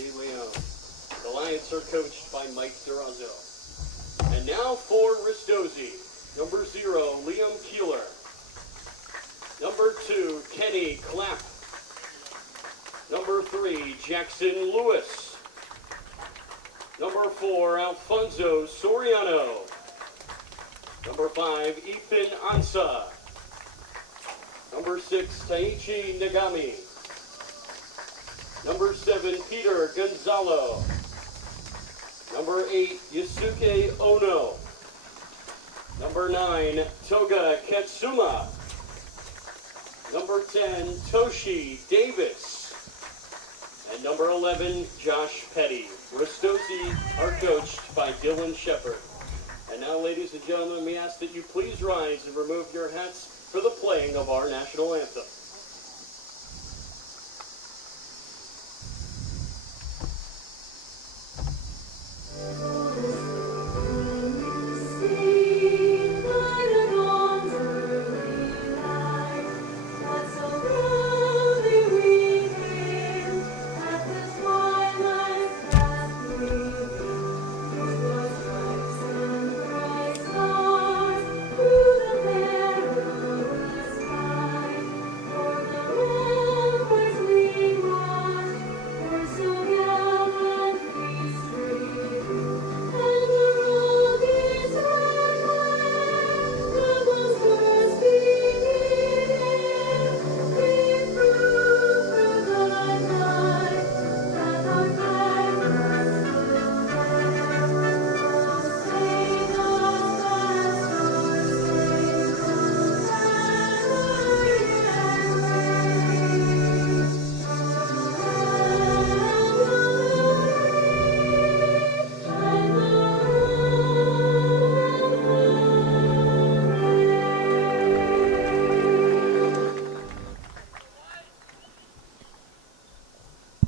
De Leon. The Lions are coached by Mike Durazo. And now for Ristozi. Number 0, Liam Keeler. Number 2, Kenny Clapp. Number 3, Jackson Lewis. Number 4, Alfonso Soriano. Number 5, Ethan Ansa. Number 6, Taichi Nagami. Number 7, Peter Gonzalo. Number 8, Yusuke Ono. Number 9, Toga Katsuma. Number 10, Toshi Davis. And number 11, Josh Petty. Ristozi are coached by Dylan Shepard. And now, ladies and gentlemen, we ask that you please rise and remove your hats for the playing of our national anthem.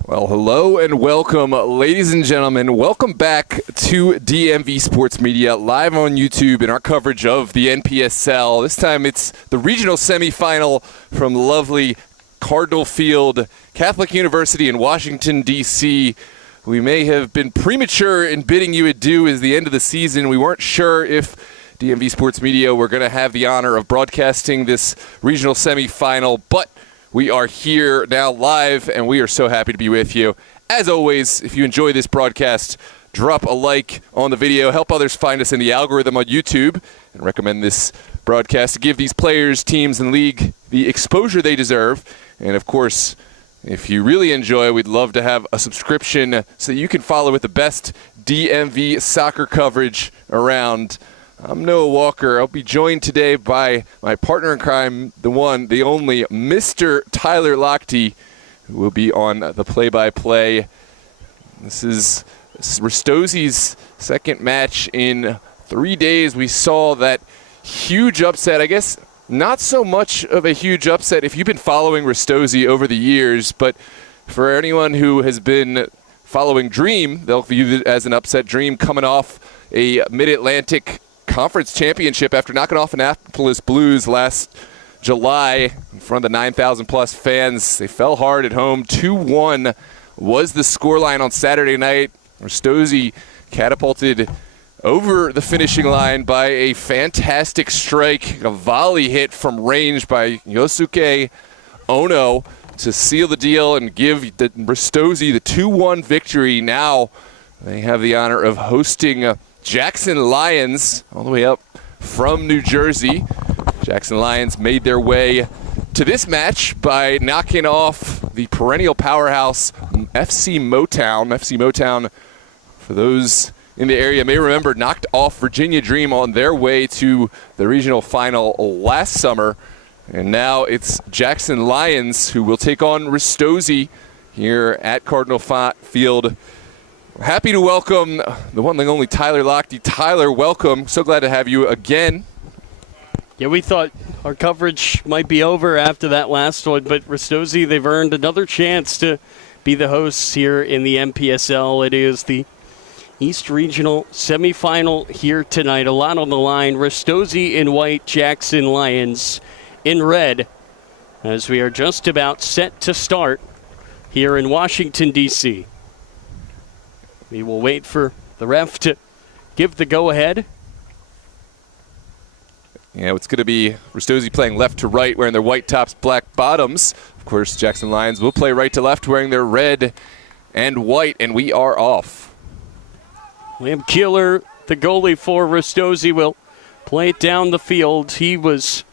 Well, hello and welcome, ladies and gentlemen. Welcome back to DMV Sports Media, live on YouTube in our coverage of the NPSL. This time it's the regional semifinal from lovely Cardinal Field Catholic University in Washington, D.C. We may have been premature in bidding you adieu as the end of the season. We weren't sure if DMV Sports Media were going to have the honor of broadcasting this regional semifinal, but we are here now live, and we are so happy to be with you. As always, if you enjoy this broadcast, drop a like on the video. Help others find us in the algorithm on YouTube, and recommend this broadcast to give these players, teams, and league the exposure they deserve. And, of course, if you really enjoy, we'd love to have a subscription so you can follow with the best DMV soccer coverage around. I'm Noah Walker. I'll be joined today by my partner in crime, the one, the only, Mr. Tyler Lochte, who will be on the play-by-play. This is Ristozi's second match in 3 days. We saw that huge upset. I guess not so much of a huge upset if you've been following Ristozi over the years, but for anyone who has been following Dream, they'll view it as an upset. Dream coming off a Mid-Atlantic Conference championship after knocking off Annapolis Blues last July in front of the 9,000-plus fans. They fell hard at home. 2-1 was the scoreline on Saturday night. Ristozi catapulted over the finishing line by a fantastic strike, a volley hit from range by Yusuke Ono to seal the deal and give the Ristozi the 2-1 victory. Now they have the honor of hosting Jackson Lions all the way up from New Jersey. Jackson Lions made their way to this match by knocking off the perennial powerhouse FC Motown. FC Motown, for those in the area may remember, knocked off Virginia Dream on their way to the regional final last summer. And now it's Jackson Lions who will take on Ristozi here at Cardinal Field. Happy to welcome the one and only Tyler Lochte. Tyler, welcome. So glad to have you again. Yeah, we thought our coverage might be over after that last one, but Ristozi, they've earned another chance to be the hosts here in the NPSL. It is the East Regional semifinal here tonight. A lot on the line. Ristozi in white, Jackson Lions in red, as we are just about set to start here in Washington, D.C. We will wait for the ref to give the go-ahead. Yeah, it's going to be Ristozi playing left to right, wearing their white tops, black bottoms. Of course, Jackson Lions will play right to left, wearing their red and white, and we are off. Liam Keeler, the goalie for Ristozi, will play it down the field. He was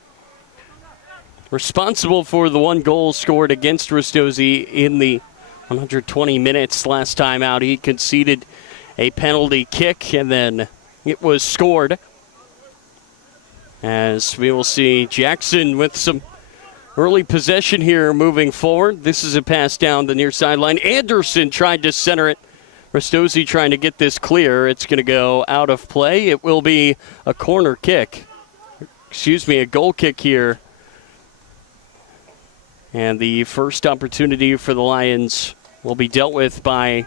responsible for the one goal scored against Ristozi in the 120 minutes last time out. He conceded a penalty kick, and then it was scored. As we will see Jackson with some early possession here moving forward. This is a pass down the near sideline. Anderson tried to center it. Ristozi trying to get this clear. It's going to go out of play. It will be a corner kick. A goal kick here. And the first opportunity for the Lions will be dealt with by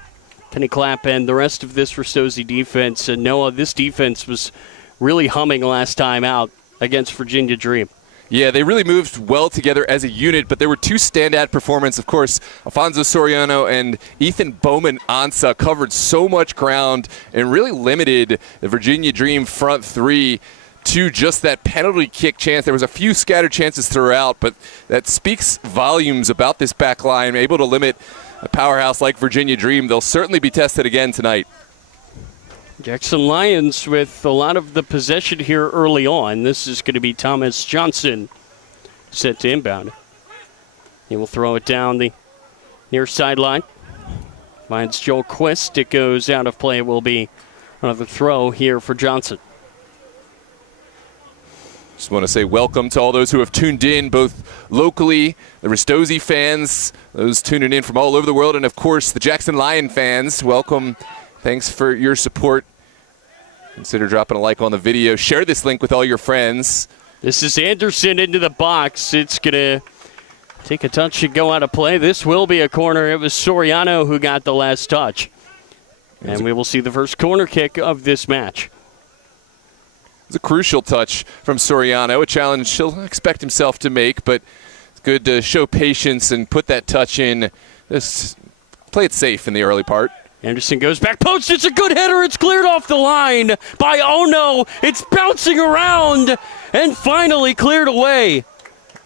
Kenny Clapp and the rest of this Ristozi defense. And Noah, this defense was really humming last time out against Virginia Dream. Yeah, they really moved well together as a unit, but there were two standout performances. Of course, Alfonso Soriano and Ethan Bowman-Ansa covered so much ground and really limited the Virginia Dream front three to just that penalty kick chance. There was a few scattered chances throughout, but that speaks volumes about this back line, able to limit a powerhouse like Virginia Dream. They'll certainly be tested again tonight. Jackson Lions with a lot of the possession here early on. This is going to be Thomas Johnson set to inbound. He will throw it down the near sideline. Finds Joel Quist. It goes out of play. It will be another throw here for Johnson. Just want to say welcome to all those who have tuned in, both locally, the Ristozi fans, those tuning in from all over the world, and of course the Jackson Lion fans. Welcome. Thanks for your support. Consider dropping a like on the video. Share this link with all your friends. This is Anderson into the box. It's going to take a touch and go out of play. This will be a corner. It was Soriano who got the last touch. And we will see the first corner kick of this match. It's a crucial touch from Soriano, a challenge he'll expect himself to make, but it's good to show patience and put that touch in. Just play it safe in the early part. Anderson goes back post. It's a good header. It's cleared off the line by Ono. It's bouncing around and finally cleared away.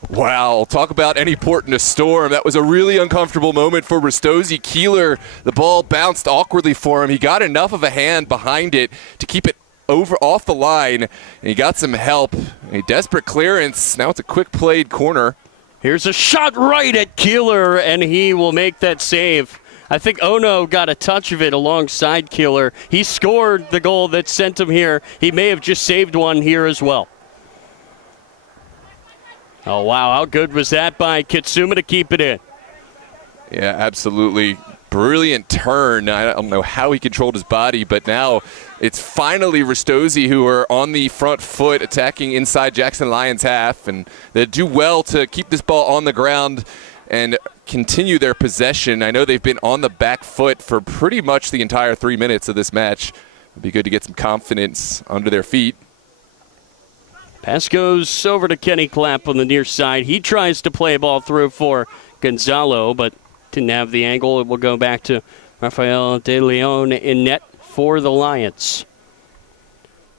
Wow, talk about any port in a storm. That was a really uncomfortable moment for Ristozi. Keeler, the ball bounced awkwardly for him. He got enough of a hand behind it to keep it off the line, and he got some help. A desperate clearance. Now it's a quick played corner. Here's a shot right at Keeler, and he will make that save. I think Ono got a touch of it alongside Keeler. He scored the goal that sent him here. He may have just saved one here as well. Oh, wow. How good was that by Kitsuma to keep it in? Yeah, absolutely. Brilliant turn. I don't know how he controlled his body, but now it's finally Ristozi who are on the front foot attacking inside Jackson Lions half, and they do well to keep this ball on the ground and continue their possession. I know they've been on the back foot for pretty much the entire 3 minutes of this match. It'd be good to get some confidence under their feet. Pass goes over to Kenny Clapp on the near side. He tries to play a ball through for Gonzalo, but didn't have the angle. It will go back to Rafael De Leon in net for the Lions.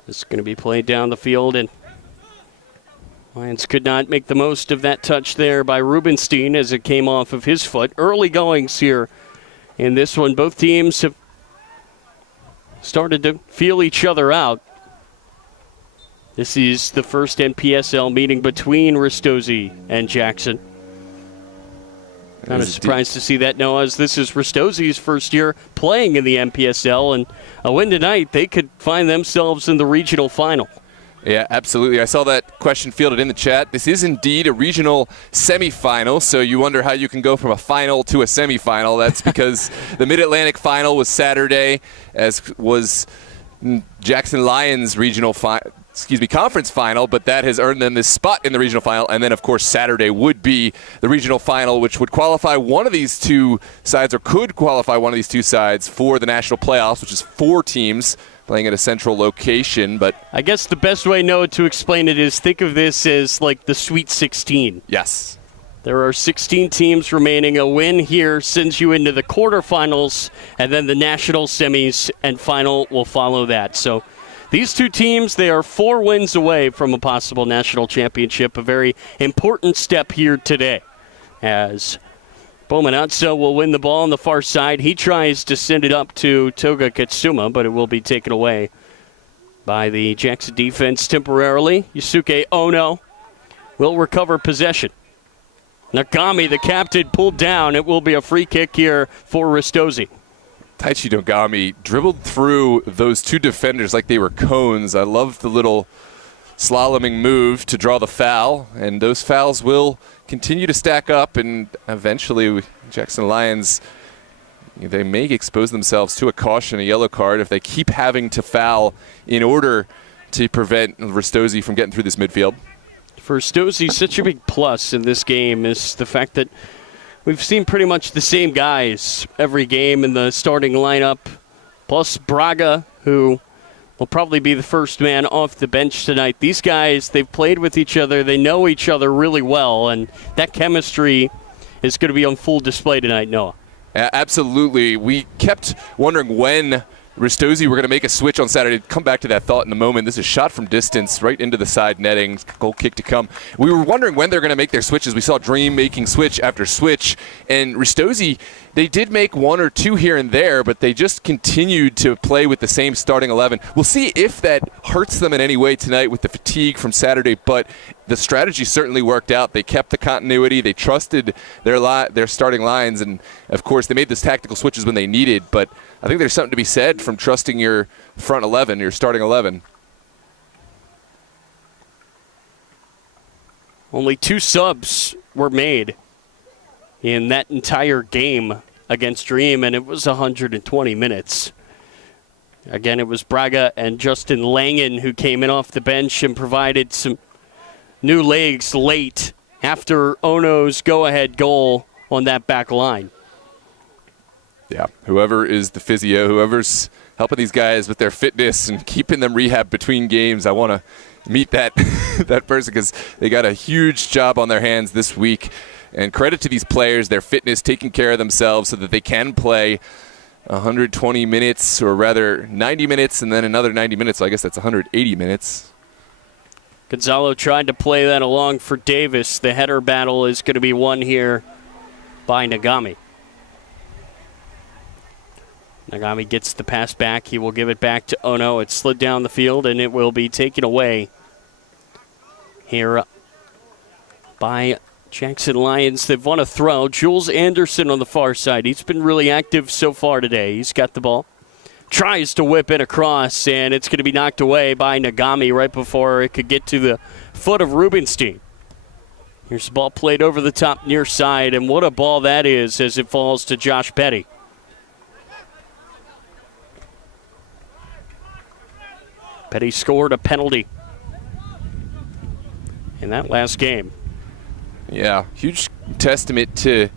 This is going to be played down the field, and Lions could not make the most of that touch there by Rubenstein as it came off of his foot. Early goings here in this one. Both teams have started to feel each other out. This is the first NPSL meeting between Ristozi and Jackson. Kind of surprised to see that, Noah, as this is Ristozi's first year playing in the NPSL, and a win tonight, they could find themselves in the regional final. Yeah, absolutely. I saw that question fielded in the chat. This is indeed a regional semifinal, so you wonder how you can go from a final to a semifinal. That's because the Mid-Atlantic final was Saturday, as was Jackson Lions conference final, but that has earned them this spot in the regional final. And then, of course, Saturday would be the regional final, which would qualify one of these two sides, or could qualify one of these two sides for the national playoffs, which is 4 teams playing at a central location. But I guess the best way, Noah, to explain it is think of this as like the Sweet 16. Yes. There are 16 teams remaining. A win here sends you into the quarterfinals, and then the national semis and final will follow that. So these two teams, they are 4 wins away from a possible national championship, a very important step here today. As Bomanatso will win the ball on the far side. He tries to send it up to Toga Katsuma, but it will be taken away by the Jackson defense temporarily. Yusuke Ono will recover possession. Nagami, the captain, pulled down. It will be a free kick here for Ristozi. Taichi Nagami dribbled through those 2 defenders like they were cones. I love the little slaloming move to draw the foul, and those fouls will continue to stack up, and eventually Jackson Lions, they may expose themselves to a caution, a yellow card, if they keep having to foul in order to prevent Ristozi from getting through this midfield. For Ristozi, such a big plus in this game is the fact that we've seen pretty much the same guys every game in the starting lineup, plus Braga, who will probably be the first man off the bench tonight. These guys, they've played with each other. They know each other really well, and that chemistry is going to be on full display tonight, Noah. Absolutely. We kept wondering when Ristozi were going to make a switch on Saturday. Come back to that thought in a moment. This is shot from distance right into the side netting. Goal kick to come. We were wondering when they're going to make their switches. We saw Dream making switch after switch. And Ristozi, they did make 1 or 2 here and there, but they just continued to play with the same starting 11. We'll see if that hurts them in any way tonight with the fatigue from Saturday, but the strategy certainly worked out. They kept the continuity. They trusted their starting lines, and, of course, they made those tactical switches when they needed, but I think there's something to be said from trusting your front 11, your starting 11. Only 2 subs were made in that entire game against Dream, and it was 120 minutes. Again, it was Braga and Justin Langen who came in off the bench and provided some new legs late after Ono's go-ahead goal on that back line. Yeah, whoever is the physio, whoever's helping these guys with their fitness and keeping them rehab between games, I want to meet that that person because they got a huge job on their hands this week. And credit to these players, their fitness, taking care of themselves so that they can play 120 minutes, or rather 90 minutes, and then another 90 minutes. So I guess that's 180 minutes. Gonzalo tried to play that along for Davis. The header battle is going to be won here by Nagami. Nagami gets the pass back. He will give it back to Ono. It slid down the field, and it will be taken away here by Jackson Lions. They've won a throw. Jules Anderson on the far side. He's been really active so far today. He's got the ball. Tries to whip it across, and it's going to be knocked away by Nagami right before it could get to the foot of Rubenstein. Here's the ball played over the top near side, and what a ball that is as it falls to Josh Petty. Petty scored a penalty in that last game. Yeah, huge testament to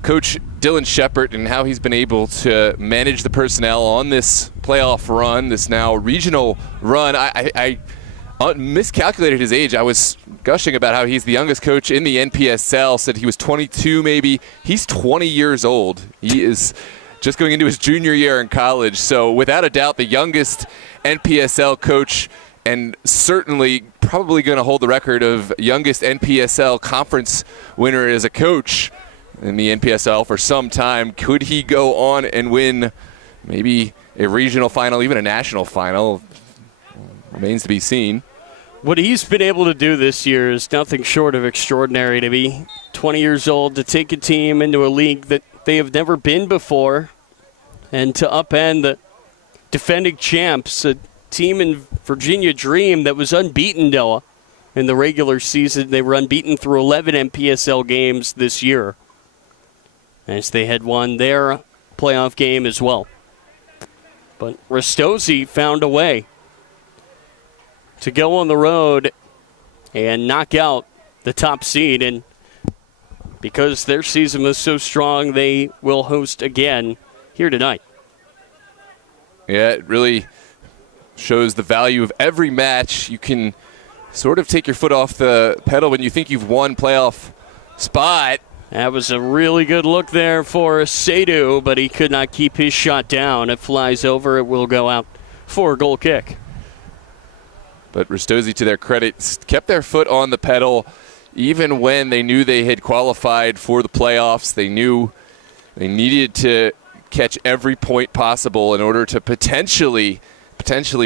Coach Dylan Shepard and how he's been able to manage the personnel on this playoff run, this now regional run. I miscalculated his age. I was gushing about how he's the youngest coach in the NPSL, said he was 22 maybe. He's 20 years old. He is just going into his junior year in college. So without a doubt, the youngest NPSL coach, and certainly probably going to hold the record of youngest NPSL conference winner as a coach in the NPSL for some time. Could he go on and win maybe a regional final, even a national final? Remains to be seen. What he's been able to do this year is nothing short of extraordinary. To be 20 years old, to take a team into a league that they have never been before, and to upend the defending champs, a team in Virginia Dream that was unbeaten, Noah, in the regular season. They were unbeaten through 11 NPSL games this year, as they had won their playoff game as well. But Ristozi found a way to go on the road and knock out the top seed, and because their season was so strong, they will host again here tonight. Yeah, it really shows the value of every match. You can sort of take your foot off the pedal when you think you've won playoff spot. That was a really good look there for Sadu, but he could not keep his shot down. It flies over. It will go out for a goal kick. But Ristozi, to their credit, kept their foot on the pedal even when they knew they had qualified for the playoffs. They knew they needed to catch every point possible in order to potentially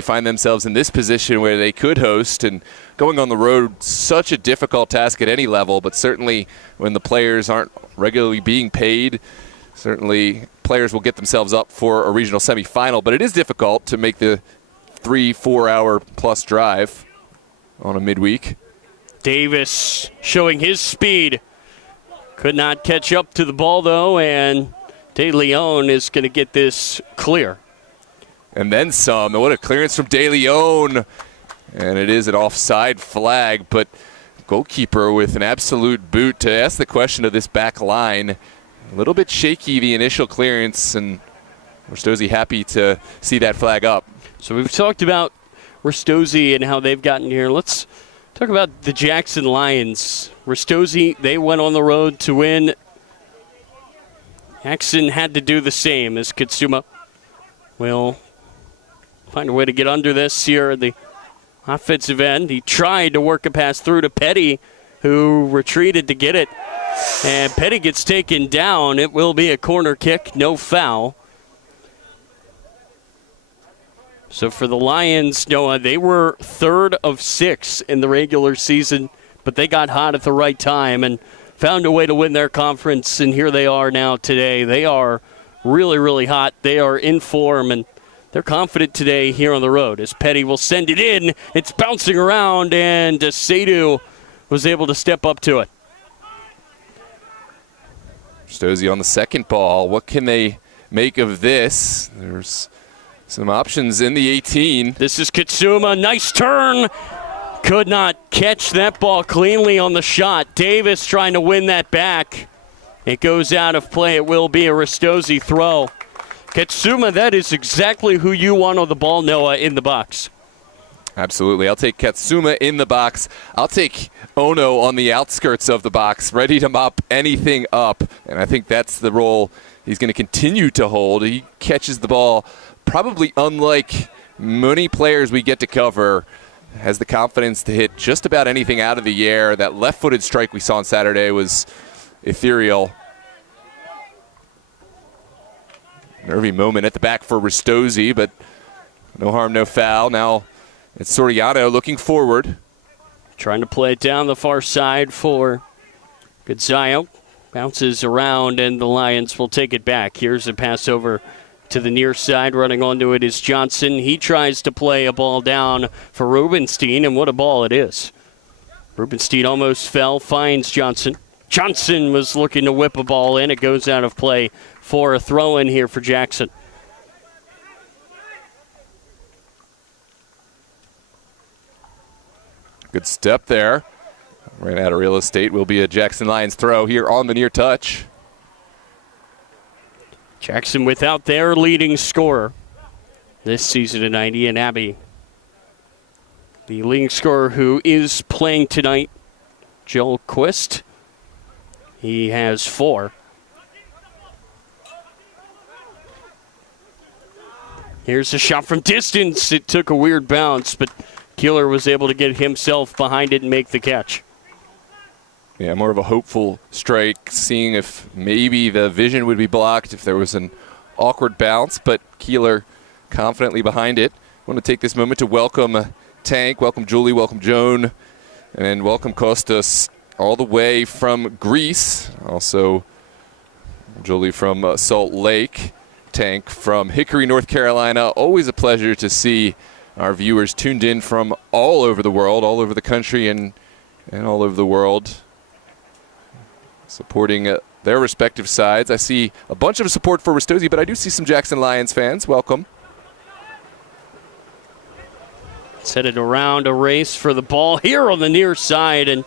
find themselves in this position where they could host. And going on the road, such a difficult task at any level, but certainly when the players aren't regularly being paid, certainly players will get themselves up for a regional semifinal. But it is difficult to make the 3-4 hour plus drive on a midweek. Davis showing his speed. Could not catch up to the ball, though, and De Leon is going to get this clear. And then some. What a clearance from De Leon. And it is an offside flag, but goalkeeper with an absolute boot to ask the question of this back line. A little bit shaky, the initial clearance, and Ristozi happy to see that flag up. So we've talked about Ristozi and how they've gotten here. Let's talk about the Jackson Lions. Ristozi, they went on the road to win. Jackson had to do the same as Katsuma will find a way to get under this here at the offensive end. He tried to work a pass through to Petty, who retreated to get it. And Petty gets taken down. It will be a corner kick, no foul. So for the Lions, Noah, they were 3rd of 6 in the regular season, but they got hot at the right time and found a way to win their conference, and here they are now today. They are really, really hot. They are in form, and they're confident today here on the road as Petty will send it in. It's bouncing around, and Sadu was able to step up to it. Ristozi on the second ball. What can they make of this? There's some options in the 18. This is Katsuma. Nice turn. Could not catch that ball cleanly on the shot. Davis trying to win that back. It goes out of play. It will be a Ristozi throw. Katsuma, that is exactly who you want on the ball, Noah, in the box. Absolutely. I'll take Katsuma in the box. I'll take Ono on the outskirts of the box, ready to mop anything up. And I think that's the role he's going to continue to hold. He catches the ball probably unlike many players we get to cover. Has the confidence to hit just about anything out of the air. That left-footed strike we saw on Saturday was ethereal. Nervy moment at the back for Ristozi, but no harm, no foul. Now it's Soriano looking forward. Trying to play it down the far side for Gonzayo. Bounces around, and the Lions will take it back. Here's a pass over to the near side. Running onto it is Johnson. He tries to play a ball down for Rubenstein, and what a ball it is. Rubenstein almost fell, finds Johnson. Johnson was looking to whip a ball in. It goes out of play for a throw-in here for Jackson. Good step there. Ran out of real estate. Will be a Jackson Lions throw here on the near touch. Jackson without their leading scorer this season tonight, Ian Abbey. The leading scorer who is playing tonight, Joel Quist. He has 4. Here's a shot from distance. It took a weird bounce, but Keeler was able to get himself behind it and make the catch. Yeah, more of a hopeful strike, seeing if maybe the vision would be blocked if there was an awkward bounce, but Keeler confidently behind it. I want to take this moment to welcome Tank, welcome Julie, welcome Joan, and welcome Kostas all the way from Greece. Also, Julie from Salt Lake, Tank from Hickory, North Carolina. Always a pleasure to see our viewers tuned in from all over the world, all over the country and all over the world, supporting their respective sides. I see a bunch of support for Ristozi, but I do see some Jackson Lions fans. Welcome. Set it around a race for the ball here on the near side, and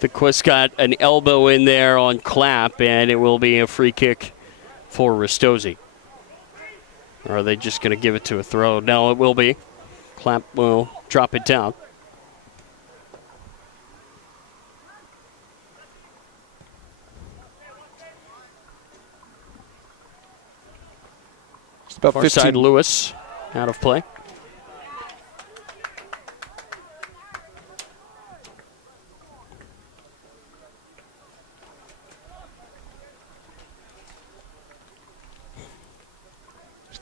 the Quist got an elbow in there on Clapp, and it will be a free kick for Ristozi. Or are they just going to give it to a throw? No, it will be. Clapp will drop it down. about Far 15. side Lewis out of play.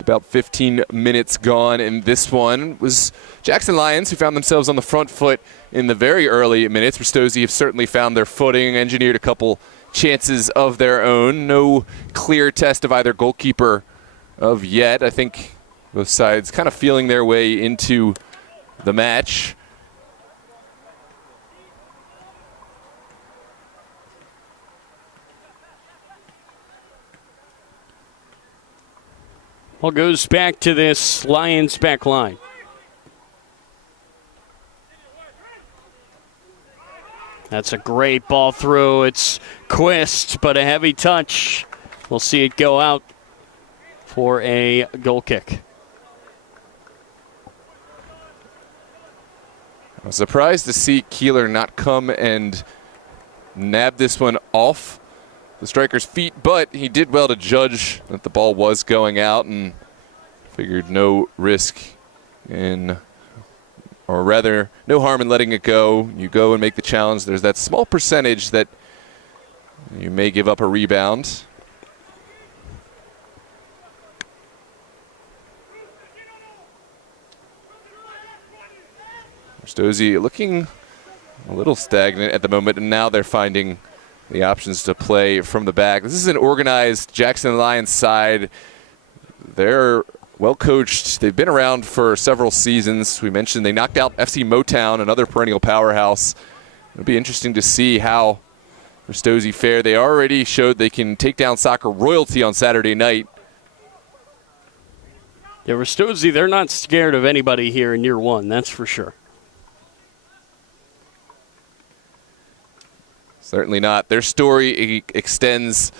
About 15 minutes gone, and this one was Jackson Lions, who found themselves on the front foot in the very early minutes. Ristozi have certainly found their footing, engineered a couple chances of their own. No clear test of either goalkeeper of yet. I think both sides kind of feeling their way into the match. Ball goes back to this Lions back line. That's a great ball through. It's Quist, but a heavy touch. We'll see it go out for a goal kick. I was surprised to see Keeler not come and nab this one off the striker's feet, but he did well to judge that the ball was going out and figured no risk or rather no harm in letting it go. You go and make the challenge. There's that small percentage that you may give up a rebound. Ristozi looking a little stagnant at the moment, and now they're finding the options to play from the back. This is an organized Jackson Lions side. They're well coached. They've been around for several seasons. We mentioned they knocked out FC Motown, another perennial powerhouse. It'll be interesting to see how Ristozi fare. They already showed they can take down soccer royalty on Saturday night. Yeah, Ristozi, they're not scared of anybody here in year one, that's for sure. Certainly not. Their story extends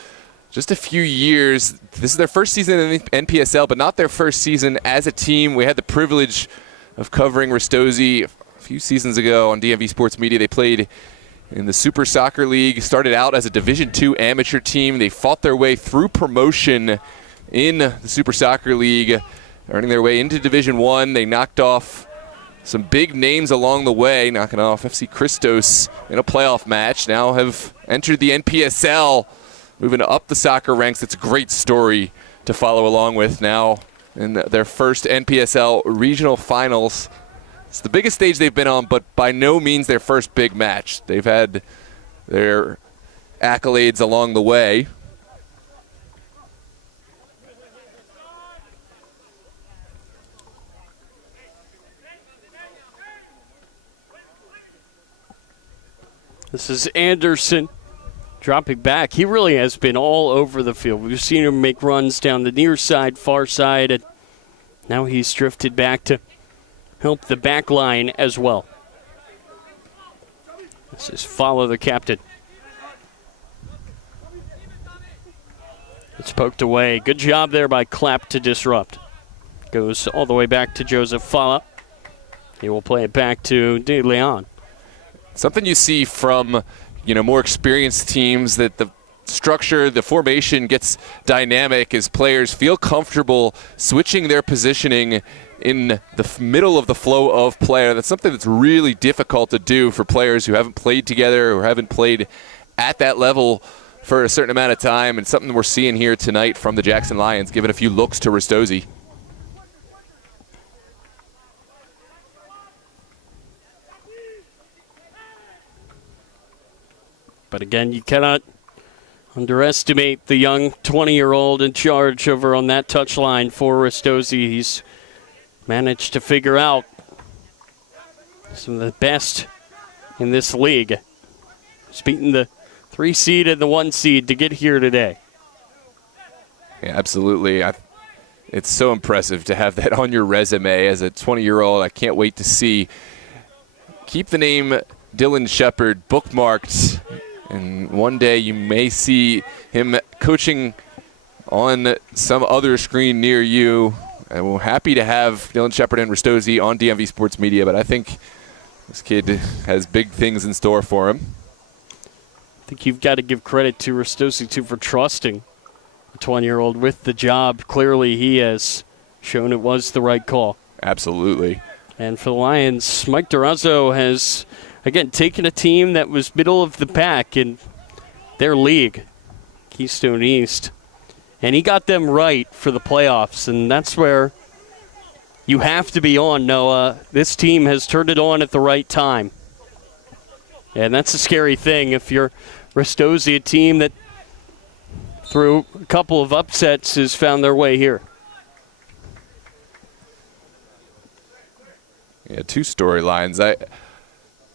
just a few years. This is their first season in the NPSL, but not their first season as a team. We had the privilege of covering Ristozi a few seasons ago on DMV Sports Media. They played in the Super Soccer League, started out as a Division II amateur team. They fought their way through promotion in the Super Soccer League, earning their way into Division I. They knocked off some big names along the way, knocking off FC Christos in a playoff match. Now have entered the NPSL, moving up the soccer ranks. It's a great story to follow along with now in their first NPSL regional finals. It's the biggest stage they've been on, but by no means their first big match. They've had their accolades along the way. This is Anderson dropping back. He really has been all over the field. We've seen him make runs down the near side, far side, and now he's drifted back to help the back line as well. This is follow the captain. It's poked away. Good job there by Clapp to disrupt. Goes all the way back to Joseph Fala. He will play it back to De Leon. Something you see from, more experienced teams, that the structure, the formation gets dynamic as players feel comfortable switching their positioning in the middle of the flow of play. That's something that's really difficult to do for players who haven't played together or haven't played at that level for a certain amount of time, and something we're seeing here tonight from the Jackson Lions, giving a few looks to Ristozi. But again, you cannot underestimate the young 20-year-old in charge over on that touchline for Ristozi. He's managed to figure out some of the best in this league. He's beaten the 3 seed and the 1 seed to get here today. Yeah, absolutely. It's so impressive to have that on your resume as a 20-year-old. I can't wait to see. Keep the name Dylan Shepard bookmarked, and one day you may see him coaching on some other screen near you. And we're happy to have Dylan Shepard and Ristozi on DMV Sports Media, but I think this kid has big things in store for him. I think you've got to give credit to Ristozi, too, for trusting a 20-year-old with the job. Clearly, he has shown it was the right call. Absolutely. And for the Lions, Mike Durazzo has, again, taken a team that was middle of the pack in their league, Keystone East, and he got them right for the playoffs, and that's where you have to be on, Noah. This team has turned it on at the right time. And that's a scary thing if you're Ristozi, a team that through a couple of upsets has found their way here. Yeah, 2 storylines. I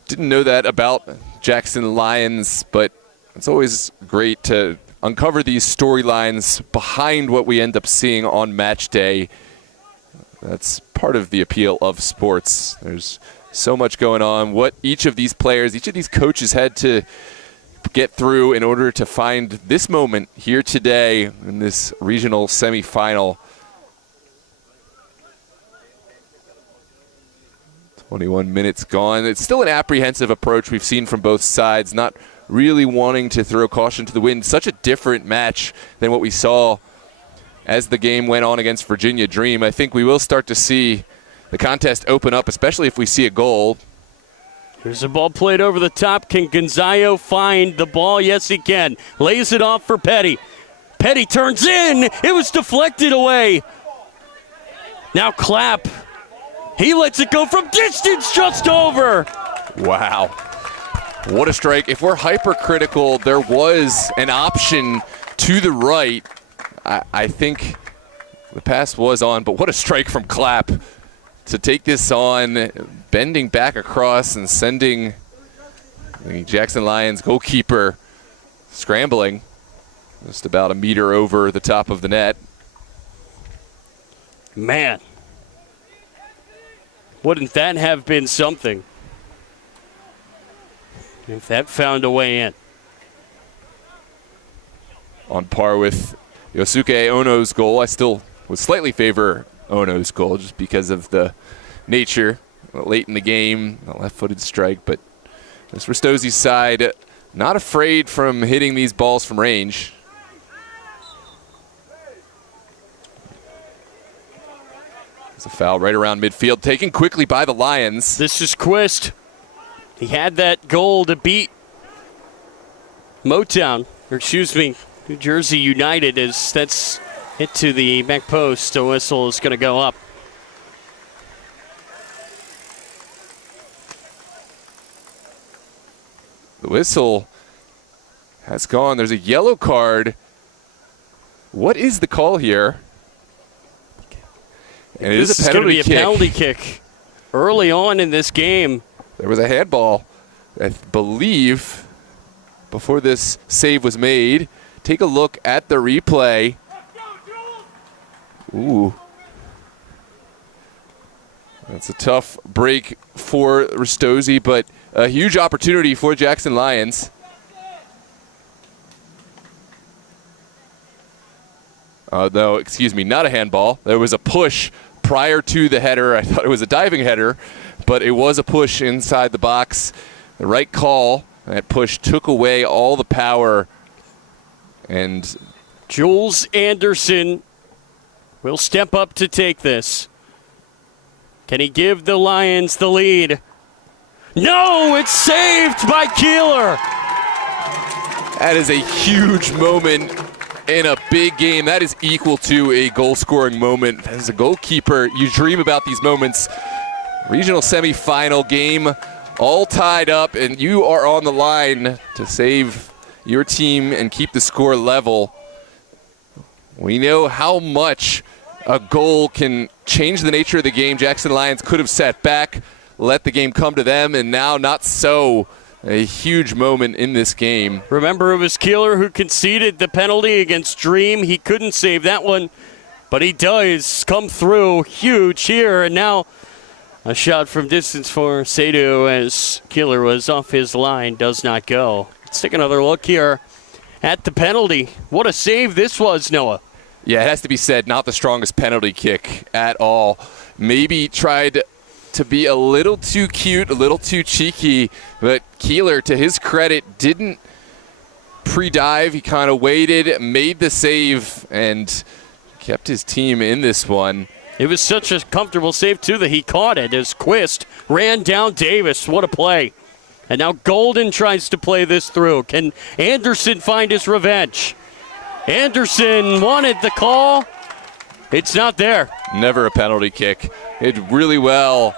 didn't know that about Jackson Lions, but it's always great to uncover these storylines behind what we end up seeing on match day. That's part of the appeal of sports. There's so much going on. What each of these players, each of these coaches had to get through in order to find this moment here today in this regional semifinal. 21 minutes gone. It's still an apprehensive approach we've seen from both sides, not really wanting to throw caution to the wind. Such a different match than what we saw as the game went on against Virginia Dream. I think we will start to see the contest open up, especially if we see a goal. Here's a ball played over the top. Can Gonzayo find the ball? Yes, he can. Lays it off for Petty. Petty turns in. It was deflected away. Now Clapp. He lets it go from distance, just over. Wow. What a strike. If we're hypercritical, there was an option to the right. I think the pass was on, but what a strike from Clapp to take this on, bending back across and sending the Jackson Lions goalkeeper scrambling just about a meter over the top of the net. Man, wouldn't that have been something if that found a way in? On par with Yosuke Ono's goal. I still would slightly favor Ono's goal just because of the nature late in the game, a left-footed strike. But this Ristozi's side, not afraid from hitting these balls from range. It's a foul right around midfield, taken quickly by the Lions. This is Quist. He had that goal to beat Motown, or excuse me, New Jersey United, as that's hit to the back post. The whistle is going to go up. The whistle has gone. There's a yellow card. What is the call here? And it this is a penalty kick. Be a penalty kick early on in this game. There was a handball, I believe, before this save was made. Take a look at the replay. Ooh. That's a tough break for Ristozi, but a huge opportunity for Jackson Lions. No, excuse me, not a handball. There was a push prior to the header. I thought it was a diving header, but it was a push inside the box. The right call. That push took away all the power. And Jules Anderson will step up to take this. Can he give the Lions the lead? No, it's saved by Keeler. That is a huge moment in a big game. That is equal to a goal-scoring moment. As a goalkeeper, you dream about these moments. Regional semifinal game, all tied up, and you are on the line to save your team and keep the score level. We know how much a goal can change the nature of the game. Jackson Lions could have sat back, let the game come to them, and now not so. A huge moment in this game. Remember, it was Keeler who conceded the penalty against Dream. He couldn't save that one, but he does come through huge here. And now a shot from distance for Sadu as Keeler was off his line, does not go. Let's take another look here at the penalty. What a save this was, Noah. Yeah, it has to be said, not the strongest penalty kick at all. Maybe tried to be a little too cute, a little too cheeky, but Keeler, to his credit, didn't pre-dive. He kind of waited, made the save, and kept his team in this one. It was such a comfortable save, too, that he caught it as Quist ran down Davis. What a play. And now Golden tries to play this through. Can Anderson find his revenge? Anderson wanted the call. It's not there. Never a penalty kick. It really well.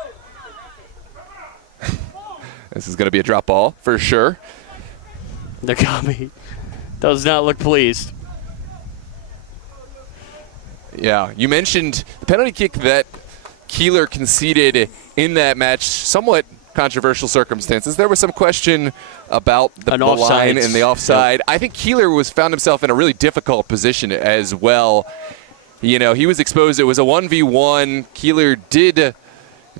This is going to be a drop ball for sure. Nagami does not look pleased. Yeah, you mentioned the penalty kick that Keeler conceded in that match, somewhat controversial circumstances. There was some question about the line and the offside. Yep. I think Keeler found himself in a really difficult position as well. You know, he was exposed. It was a 1v1. Keeler did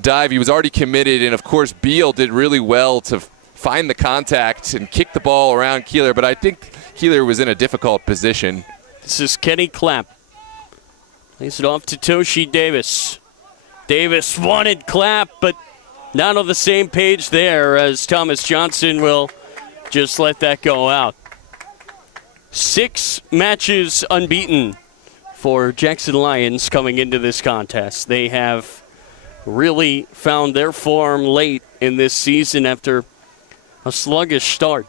dive. He was already committed, and of course Beal did really well to find the contact and kick the ball around Keeler, but I think Keeler was in a difficult position. This is Kenny Clapp. Lays it off to Toshi Davis. Davis wanted Clapp, but not on the same page there, as Thomas Johnson will just let that go out. 6 matches unbeaten for Jackson Lions coming into this contest. They have really found their form late in this season after a sluggish start.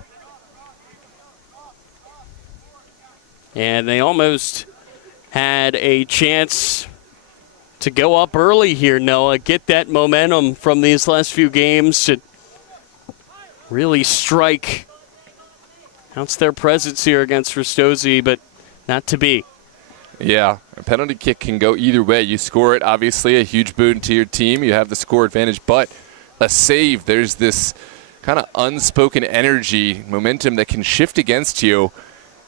And they almost had a chance to go up early here, Noah, get that momentum from these last few games and really strike. Announce their presence here against Ristozi, but not to be. Yeah, a penalty kick can go either way. You score it, obviously, a huge boon to your team. You have the score advantage, but a save, there's this kind of unspoken energy, momentum that can shift against you.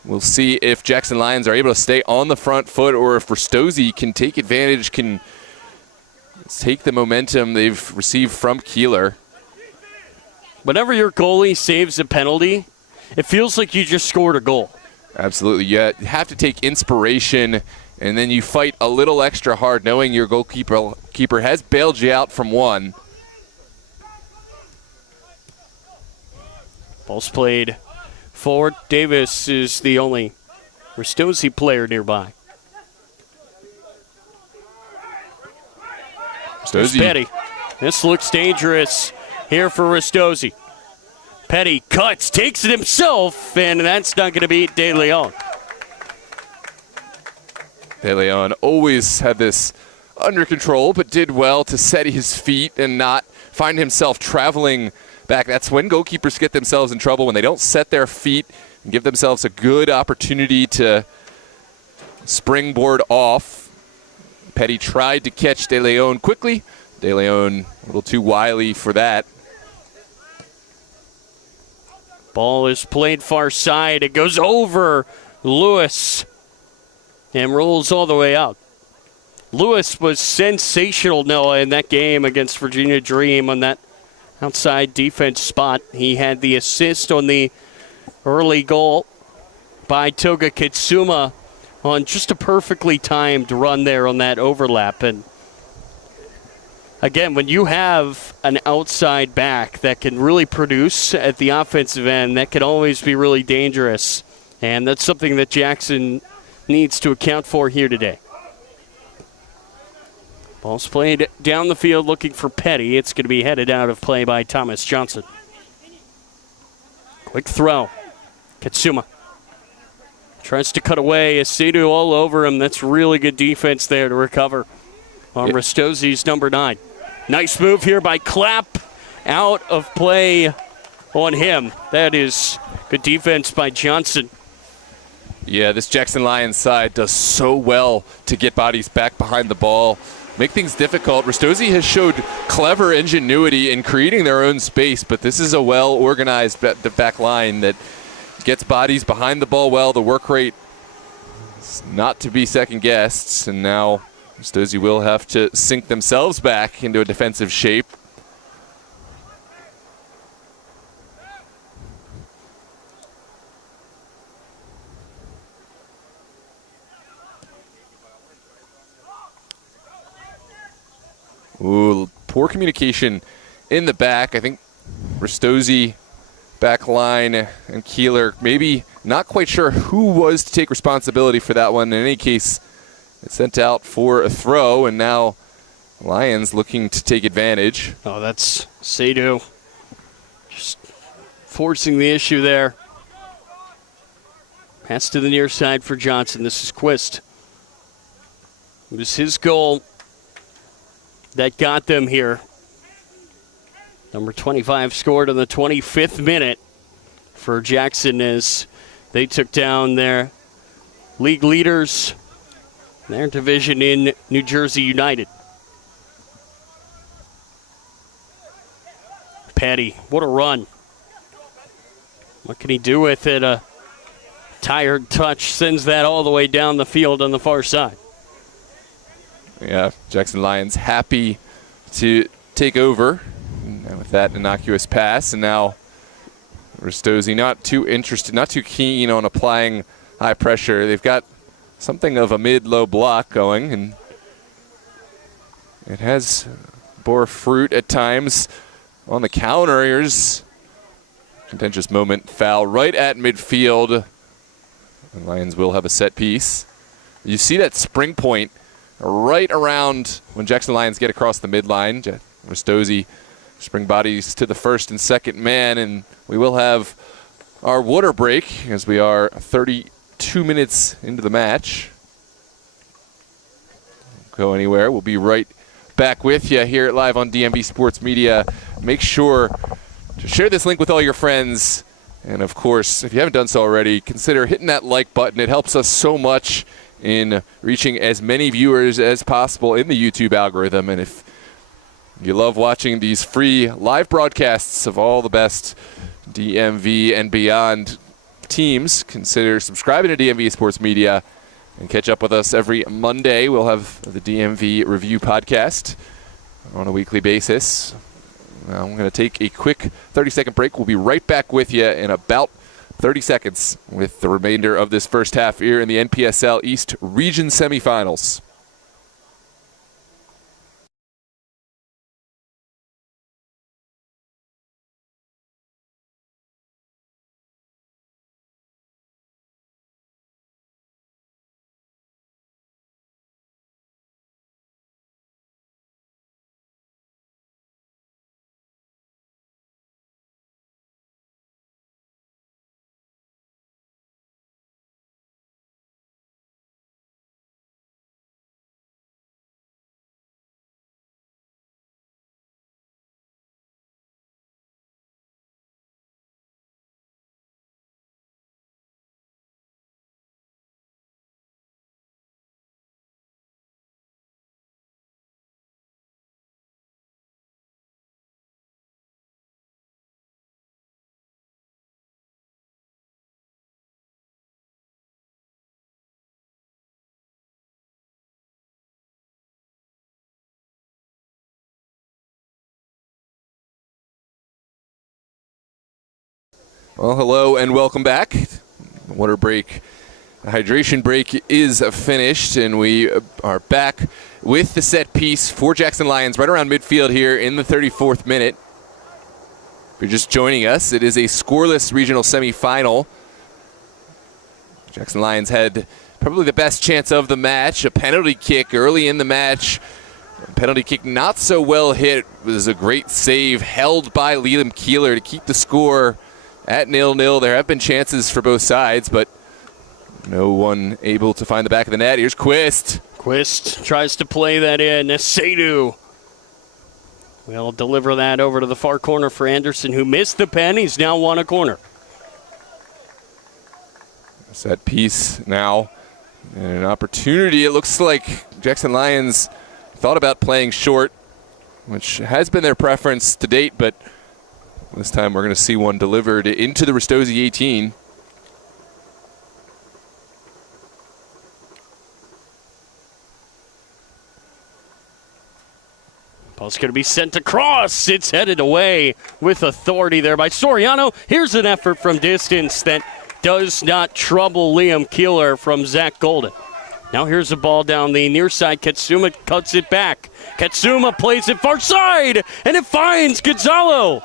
We'll see if Jackson Lions are able to stay on the front foot or if Ristozi can take advantage, can take the momentum they've received from Keeler. Whenever your goalie saves a penalty, it feels like you just scored a goal. Absolutely. You have to take inspiration, and then you fight a little extra hard knowing your goalkeeper has bailed you out from one. Ball's played forward. Davis is the only Ristozi player nearby. Ristozi. Petty. This looks dangerous here for Ristozi. Petty cuts, takes it himself, and that's not going to beat De Leon. De Leon always had this under control, but did well to set his feet and not find himself traveling back. That's when goalkeepers get themselves in trouble, when they don't set their feet and give themselves a good opportunity to springboard off. Petty tried to catch De Leon quickly. De Leon a little too wily for that. Ball is played far side. It goes over Lewis and rolls all the way out. Lewis was sensational, Noah, in that game against Virginia Dream on that outside defense spot. He had the assist on the early goal by Toga Kitsuma on just a perfectly timed run there on that overlap. And again, when you have an outside back that can really produce at the offensive end, that can always be really dangerous. And that's something that Jackson needs to account for here today. Ball's played down the field looking for Petty. It's going to be headed out of play by Thomas Johnson. Quick throw. Kitsuma tries to cut away. Asadu all over him. That's really good defense there to recover on Ristozi's number 9. Nice move here by Clapp. Out of play on him. That is good defense by Johnson. Yeah, this Jackson Lions side does so well to get bodies back behind the ball, make things difficult. Ristozi has showed clever ingenuity in creating their own space, but this is a well-organized back line that gets bodies behind the ball well. The work rate is not to be second-guessed, and now Ristozi will have to sink themselves back into a defensive shape. Ooh, poor communication in the back. I think Ristozi, back line, and Keeler maybe not quite sure who was to take responsibility for that one. In any case, it's sent out for a throw, and now Lions looking to take advantage. Oh, that's Sadu. Just forcing the issue there. Pass to the near side for Johnson. This is Quist. It was his goal that got them here. Number 25 scored in the 25th minute for Jackson as they took down their league leaders, their division in New Jersey United. Petty, what a run. What can he do with it? A tired touch sends that all the way down the field on the far side. Yeah, Jackson Lions happy to take over with that innocuous pass. And now Ristozi not too interested, not too keen on applying high pressure. They've got something of a mid-low block going, and it has bore fruit at times. On the counter, here's a contentious moment, foul right at midfield. The Lions will have a set piece. You see that spring point right around when Jackson Lions get across the midline. Ristozi spring bodies to the first and second man, and we will have our water break as we are 32 minutes into the match. Don't go anywhere. We'll be right back with you here live on DMV Sports Media. Make sure to share this link with all your friends. And of course, if you haven't done so already, consider hitting that like button. It helps us so much in reaching as many viewers as possible in the YouTube algorithm. And if you love watching these free live broadcasts of all the best DMV and beyond teams, consider subscribing to DMV Sports Media and catch up with us every Monday. We'll have the DMV Review podcast on a weekly basis. I'm going to take a quick 30-second break. We'll be right back with you in about 30 seconds with the remainder of this first half here in the NPSL East Region semifinals. Well, hello and welcome back. Water break, the hydration break is finished, and we are back with the set piece for Jackson Lions right around midfield here in the 34th minute. If you're just joining us, it is a scoreless regional semifinal. Jackson Lions had probably the best chance of the match, a penalty kick early in the match. A penalty kick not so well hit. It was a great save held by Liam Keeler to keep the score at 0-0. There have been chances for both sides, but no one able to find the back of the net. Here's Quist. Quist tries to play that in. Sadu will deliver that over to the far corner for Anderson, who missed the pen. He's now won a corner. Set piece now. And an opportunity. It looks like Jackson Lions thought about playing short, which has been their preference to date, but this time we're going to see one delivered into the Ristozi 18. Ball's going to be sent across. It's headed away with authority there by Soriano. Here's an effort from distance that does not trouble Liam Keeler from Zach Golden. Now here's a ball down the near side. Katsuma cuts it back. Katsuma plays it far side, and it finds Gonzalo.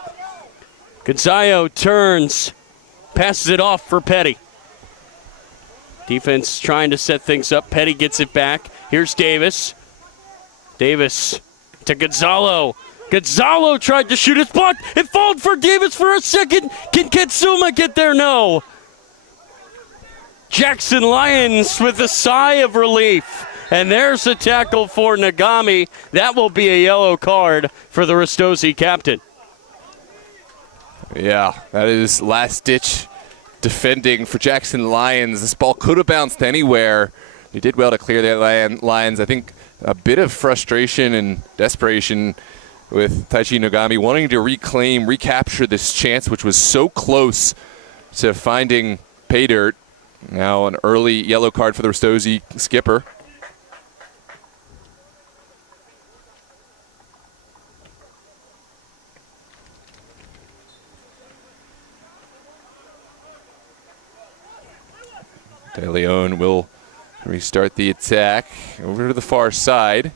Gonzalo turns, passes it off for Petty. Defense trying to set things up. Petty gets it back. Here's Davis. Davis to Gonzalo. Gonzalo tried to shoot. It's blocked. It falled for Davis for a second. Can Ketsuma get there? No. Jackson Lyons with a sigh of relief. And there's a tackle for Nagami. That will be a yellow card for the Ristozi captain. Yeah, that is last-ditch defending for Jackson Lyons. This ball could have bounced anywhere. He did well to clear that Lyons. I think a bit of frustration and desperation with Taichi Nagami wanting to recapture this chance, which was so close to finding pay dirt. Now an early yellow card for the Ristozi skipper. De Leon will restart the attack over to the far side.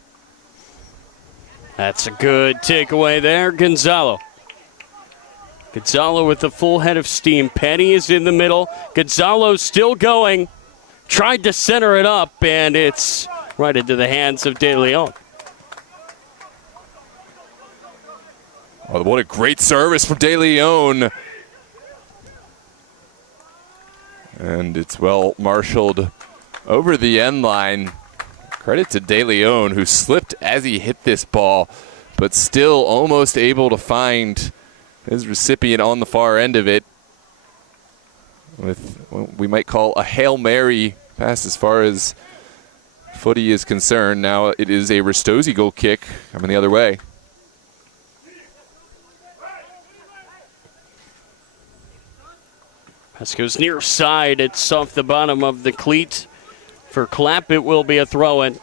That's a good takeaway there, Gonzalo. Gonzalo with the full head of steam. Petty is in the middle. Gonzalo's still going. Tried to center it up, and it's right into the hands of De Leon. Oh, what a great service from De Leon. And it's well marshaled over the end line. Credit to De Leon, who slipped as he hit this ball, but still almost able to find his recipient on the far end of it with what we might call a Hail Mary pass as far as footy is concerned. Now it is a Ristozi goal kick coming the other way. Pass goes near side. It's off the bottom of the cleat. For Clapp, it will be a throw-in.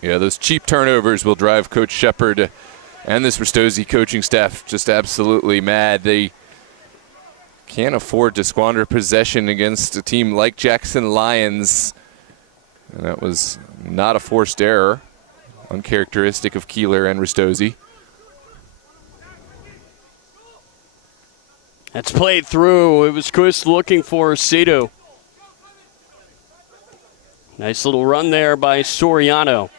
Yeah, those cheap turnovers will drive Coach Shepard and this Ristozi coaching staff just absolutely mad. They can't afford to squander possession against a team like Jackson Lyons. And that was not a forced error, uncharacteristic of Keeler and Ristozi. That's played through. It was Chris looking for Sato. Nice little run there by Soriano.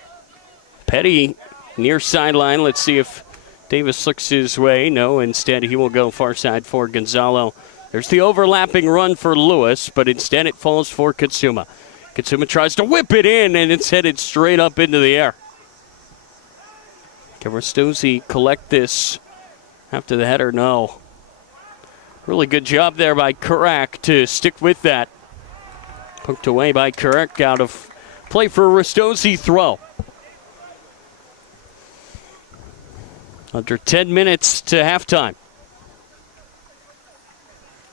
Petty near sideline. Let's see if Davis looks his way. No, instead he will go far side for Gonzalo. There's the overlapping run for Lewis, but instead it falls for Ketsuma. Ketsuma tries to whip it in, and it's headed straight up into the air. Can Ristozi collect this after the header? No. Really good job there by Kurak to stick with that. Poked away by Kurak out of play for a Ristozi throw. Under 10 minutes to halftime.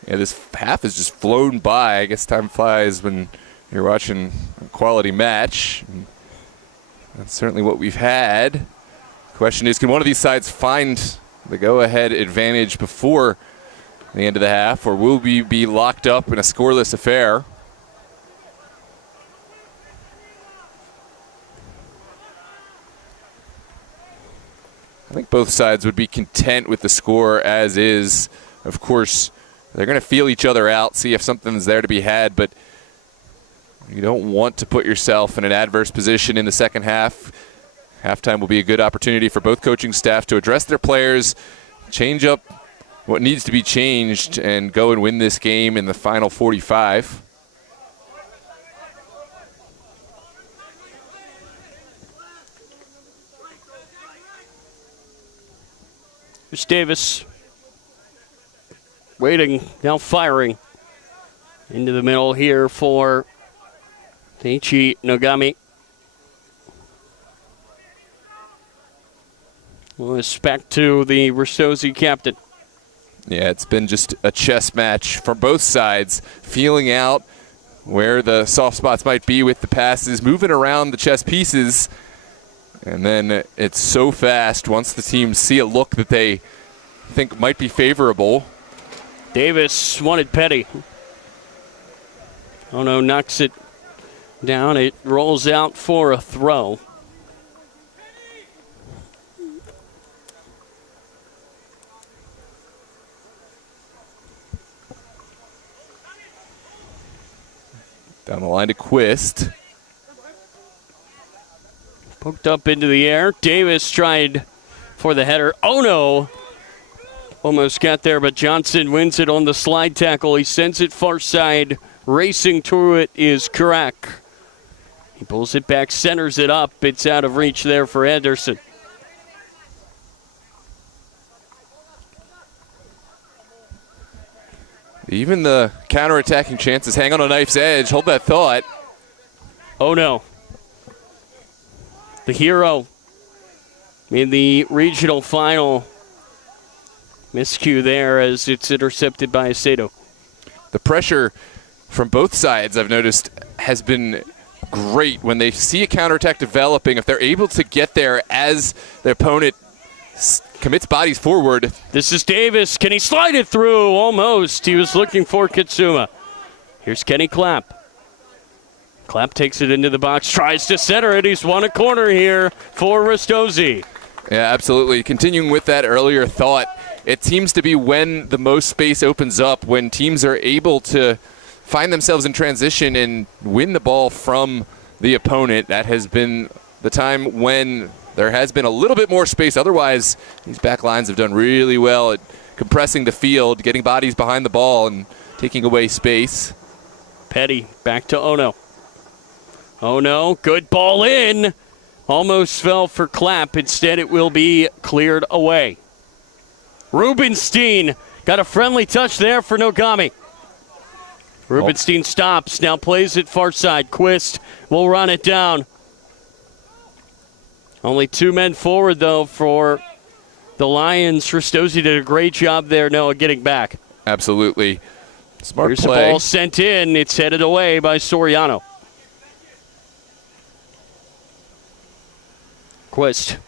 Yeah, this half has just flown by. I guess time flies when you're watching a quality match. That's certainly what we've had. The question is, can one of these sides find the go-ahead advantage before the end of the half, or will we be locked up in a scoreless affair? I think both sides would be content with the score as is. Of course, they're going to feel each other out, see if something's there to be had, but you don't want to put yourself in an adverse position in the second half. Halftime will be a good opportunity for both coaching staff to address their players, change up what needs to be changed, and go and win this game in the final 45. Here's Davis. Waiting, now firing. Into the middle here for Taichi Nagami. Lewis back to the Ristozi captain. Yeah, it's been just a chess match from both sides, feeling out where the soft spots might be with the passes, moving around the chess pieces, and then it's so fast once the teams see a look that they think might be favorable. Davis wanted Petty. Oh no, knocks it down. It rolls out for a throw. Down the line to Quist. Poked up into the air. Davis tried for the header. Oh no! Almost got there, but Johnson wins it on the slide tackle. He sends it far side. Racing to it is Karak. He pulls it back, centers it up. It's out of reach there for Anderson. Even the counterattacking chances hang on a knife's edge. Hold that thought. Oh no. The hero in the regional final. Miscue there as it's intercepted by Aceto. The pressure from both sides, I've noticed, has been great when they see a counterattack developing. If they're able to get there as their opponent commits bodies forward. This is Davis. Can he slide it through? Almost. He was looking for Katsuma. Here's Kenny Clapp. Clapp takes it into the box, tries to center it. He's won a corner here for Ristozi. Yeah, absolutely. Continuing with that earlier thought, it seems to be when the most space opens up, when teams are able to find themselves in transition and win the ball from the opponent. That has been the time when there has been a little bit more space. Otherwise, these back lines have done really well at compressing the field, getting bodies behind the ball, and taking away space. Petty back to Ono. Ono, good ball in. Almost fell for Clapp. Instead, it will be cleared away. Rubenstein got a friendly touch there for Nogami. Rubenstein stops, now plays it far side. Quist will run it down. Only 2 men forward, though, for the Lions. Ristozi did a great job there, Noah, getting back. Absolutely. Smart Here's play. the ball sent in. It's headed away by Soriano. Quist.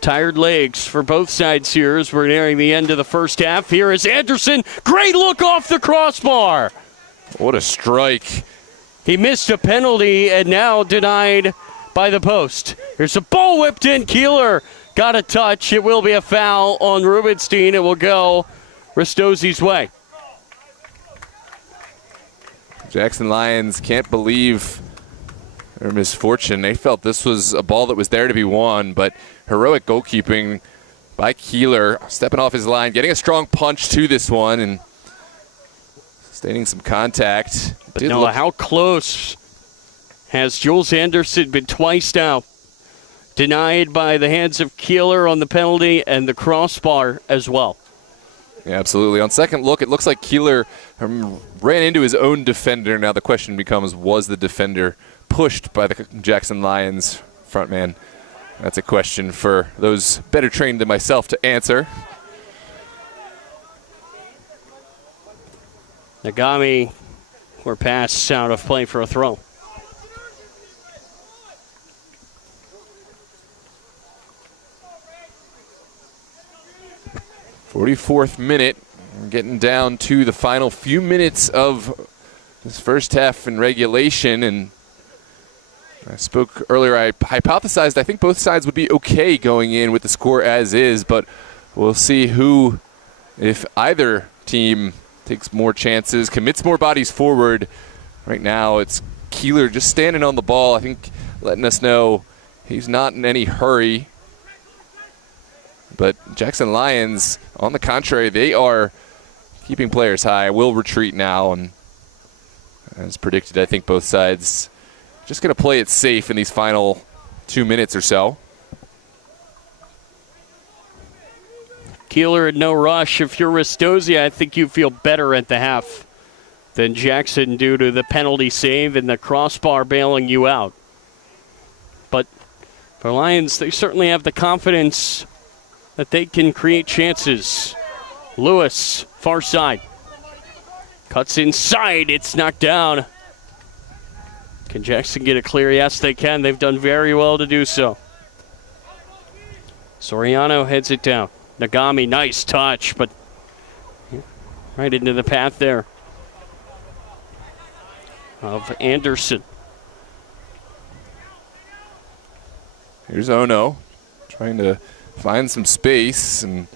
Tired legs for both sides here as we're nearing the end of the first half. Here is Anderson. Great look off the crossbar. What a strike. He missed a penalty and now denied by the post. Here's a ball whipped in. Keeler got a touch. It will be a foul on Rubenstein. It will go Ristozi's way. Jackson Lions can't believe their misfortune. They felt this was a ball that was there to be won, but heroic goalkeeping by Keeler, stepping off his line, getting a strong punch to this one, and sustaining some contact. But Noah, how close has Jules Anderson been twice now? Denied by the hands of Keeler on the penalty and the crossbar as well. Yeah, absolutely. On second look, it looks like Keeler ran into his own defender. Now the question becomes, was the defender pushed by the Jackson Lions front man? That's a question for those better trained than myself to answer. Nagami, or pass out of play for a throw. '44th minute. We're getting down to the final few minutes of this first half in regulation, and I spoke earlier, I hypothesized I think both sides would be okay going in with the score as is, but we'll see who, if either team takes more chances, commits more bodies forward. Right now it's Keeler just standing on the ball, I think letting us know he's not in any hurry. But Jackson Lions, on the contrary, they are keeping players high, will retreat now, and as predicted, I think both sides just going to play it safe in these final 2 minutes or so. Keeler in no rush. If you're Ristozi, I think you feel better at the half than Jackson due to the penalty save and the crossbar bailing you out. But for Lions, they certainly have the confidence that they can create chances. Lewis, far side. Cuts inside. It's knocked down. Can Jackson get it clear? Yes, they can. They've done very well to do so. Soriano heads it down. Nagami, nice touch, but right into the path there of Anderson. Here's Ono trying to find some space, and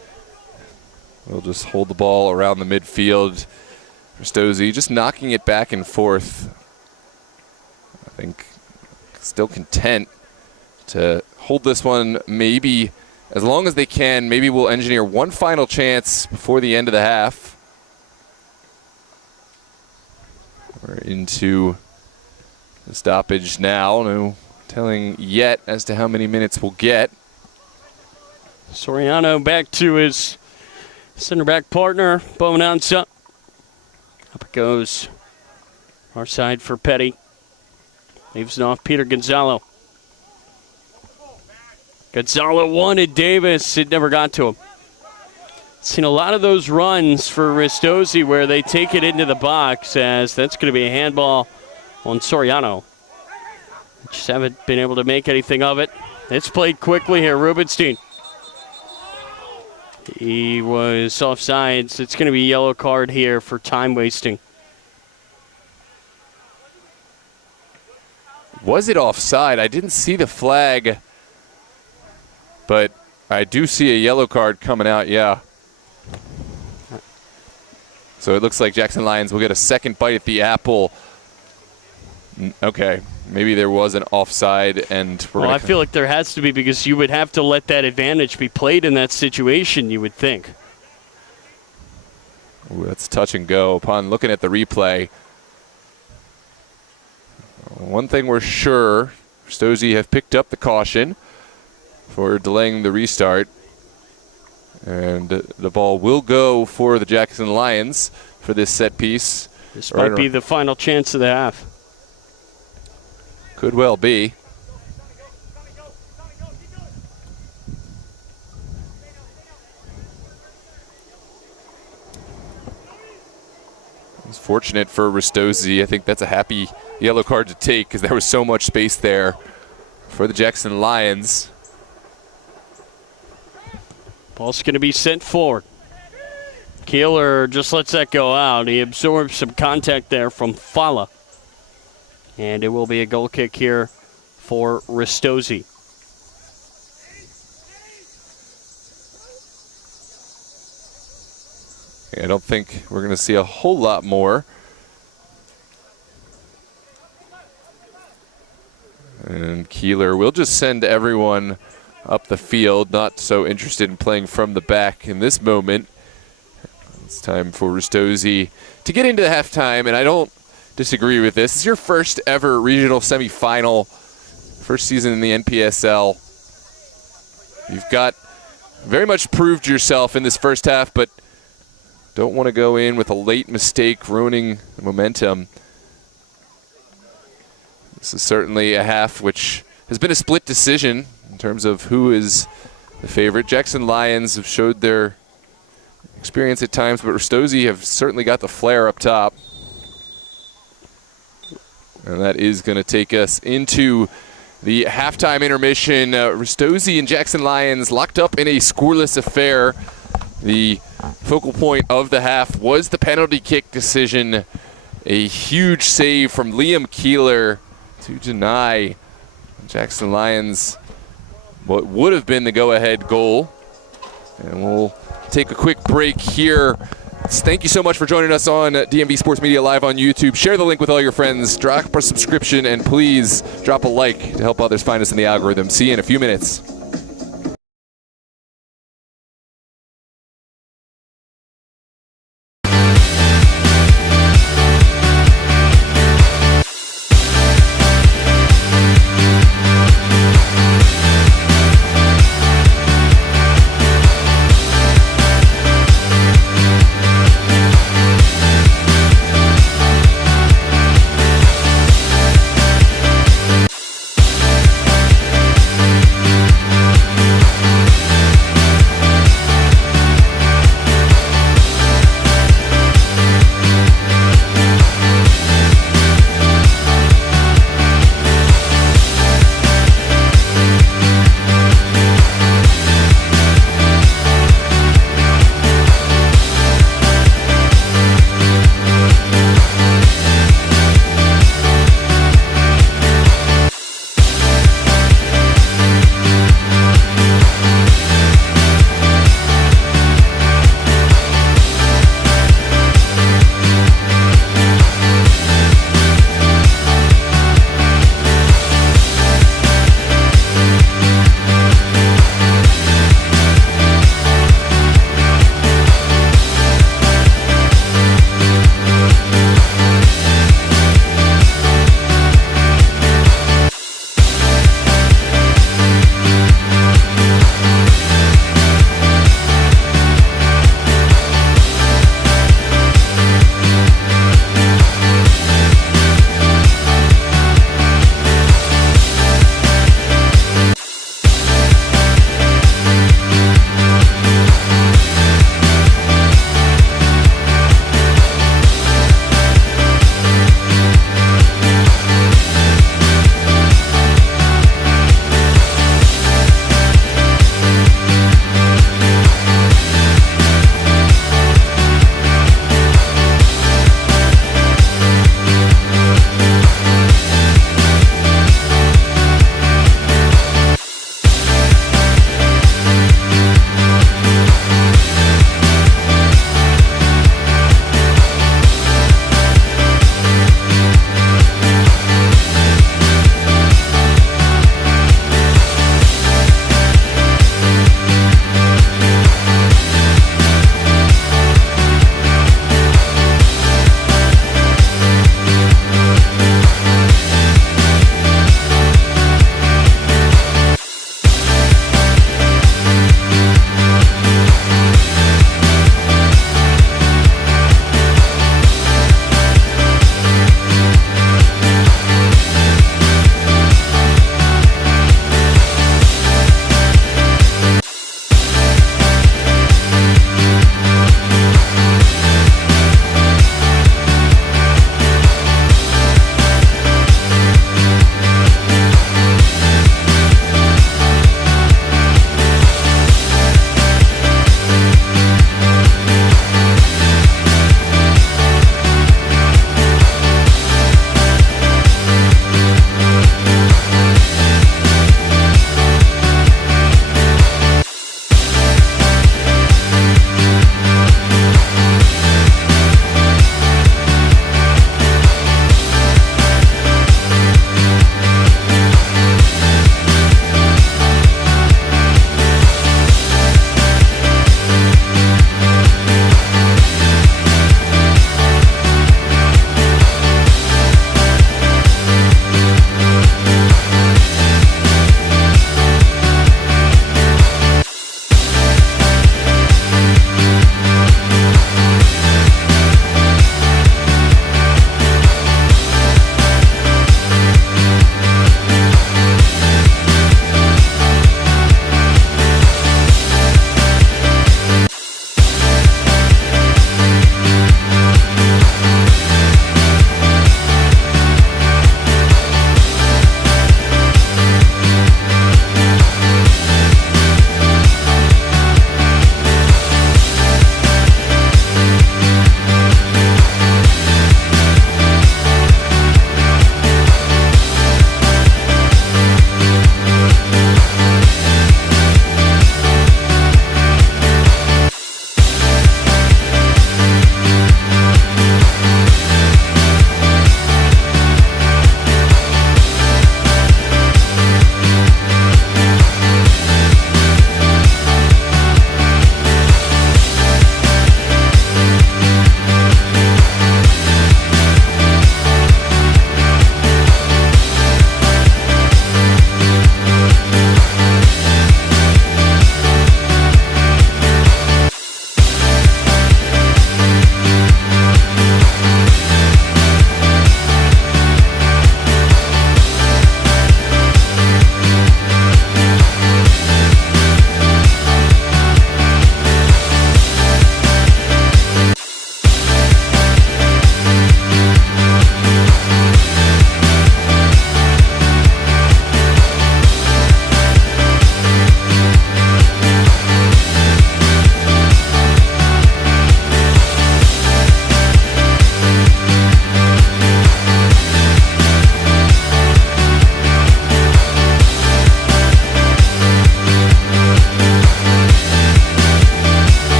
we'll just hold the ball around the midfield. Ristozi just knocking it back and forth. I think still content to hold this one maybe as long as they can. Maybe we'll engineer one final chance before the end of the half. We're into the stoppage now. No telling yet as to how many minutes we'll get. Soriano back to his center back partner, Bonanza. Up it goes. Our side for Petty. Leaves it off Peter Gonzalo. Gonzalo wanted Davis. It never got to him. Seen a lot of those runs for Ristozi where they take it into the box, as that's going to be a handball on Soriano. Just haven't been able to make anything of it. It's played quickly here. Rubenstein. He was offsides. It's going to be a yellow card here for time wasting. Was it offside? I didn't see the flag, but I do see a yellow card coming out, yeah. So it looks like Jackson Lions will get a second bite at the apple. Okay, maybe there was an offside, and well, I feel like there has to be, because you would have to let that advantage be played in that situation, you would think. Ooh, that's touch and go. Upon looking at the replay, one thing we're sure, Ristozi have picked up the caution for delaying the restart. And the ball will go for the Jackson Lions for this set piece. This might be the final chance of the half. Could well be. It's fortunate for Ristozi. I think that's a happy yellow card to take, because there was so much space there for the Jackson Lions. Ball's going to be sent forward. Keeler just lets that go out. He absorbs some contact there from Fala. And it will be a goal kick here for Ristozi. I don't think we're going to see a whole lot more. And Keeler will just send everyone up the field, not so interested in playing from the back in this moment. It's time for Ristozi to get into the halftime, and I don't disagree with this. It's your first ever regional semifinal, first season in the NPSL. You've got very much proved yourself in this first half, but don't want to go in with a late mistake ruining the momentum. This is certainly a half which has been a split decision in terms of who is the favorite. Jackson Lions have showed their experience at times, but Ristozi have certainly got the flair up top. And that is going to take us into the halftime intermission. Ristozi and Jackson Lions locked up in a scoreless affair. The focal point of the half was the penalty kick decision. A huge save from Liam Keeler to deny Jackson Lions what would have been the go-ahead goal. And we'll take a quick break here. Thank you so much for joining us on DMV Sports Media Live on YouTube. Share the link with all your friends. Drop a subscription, and please drop a like to help others find us in the algorithm. See you in a few minutes.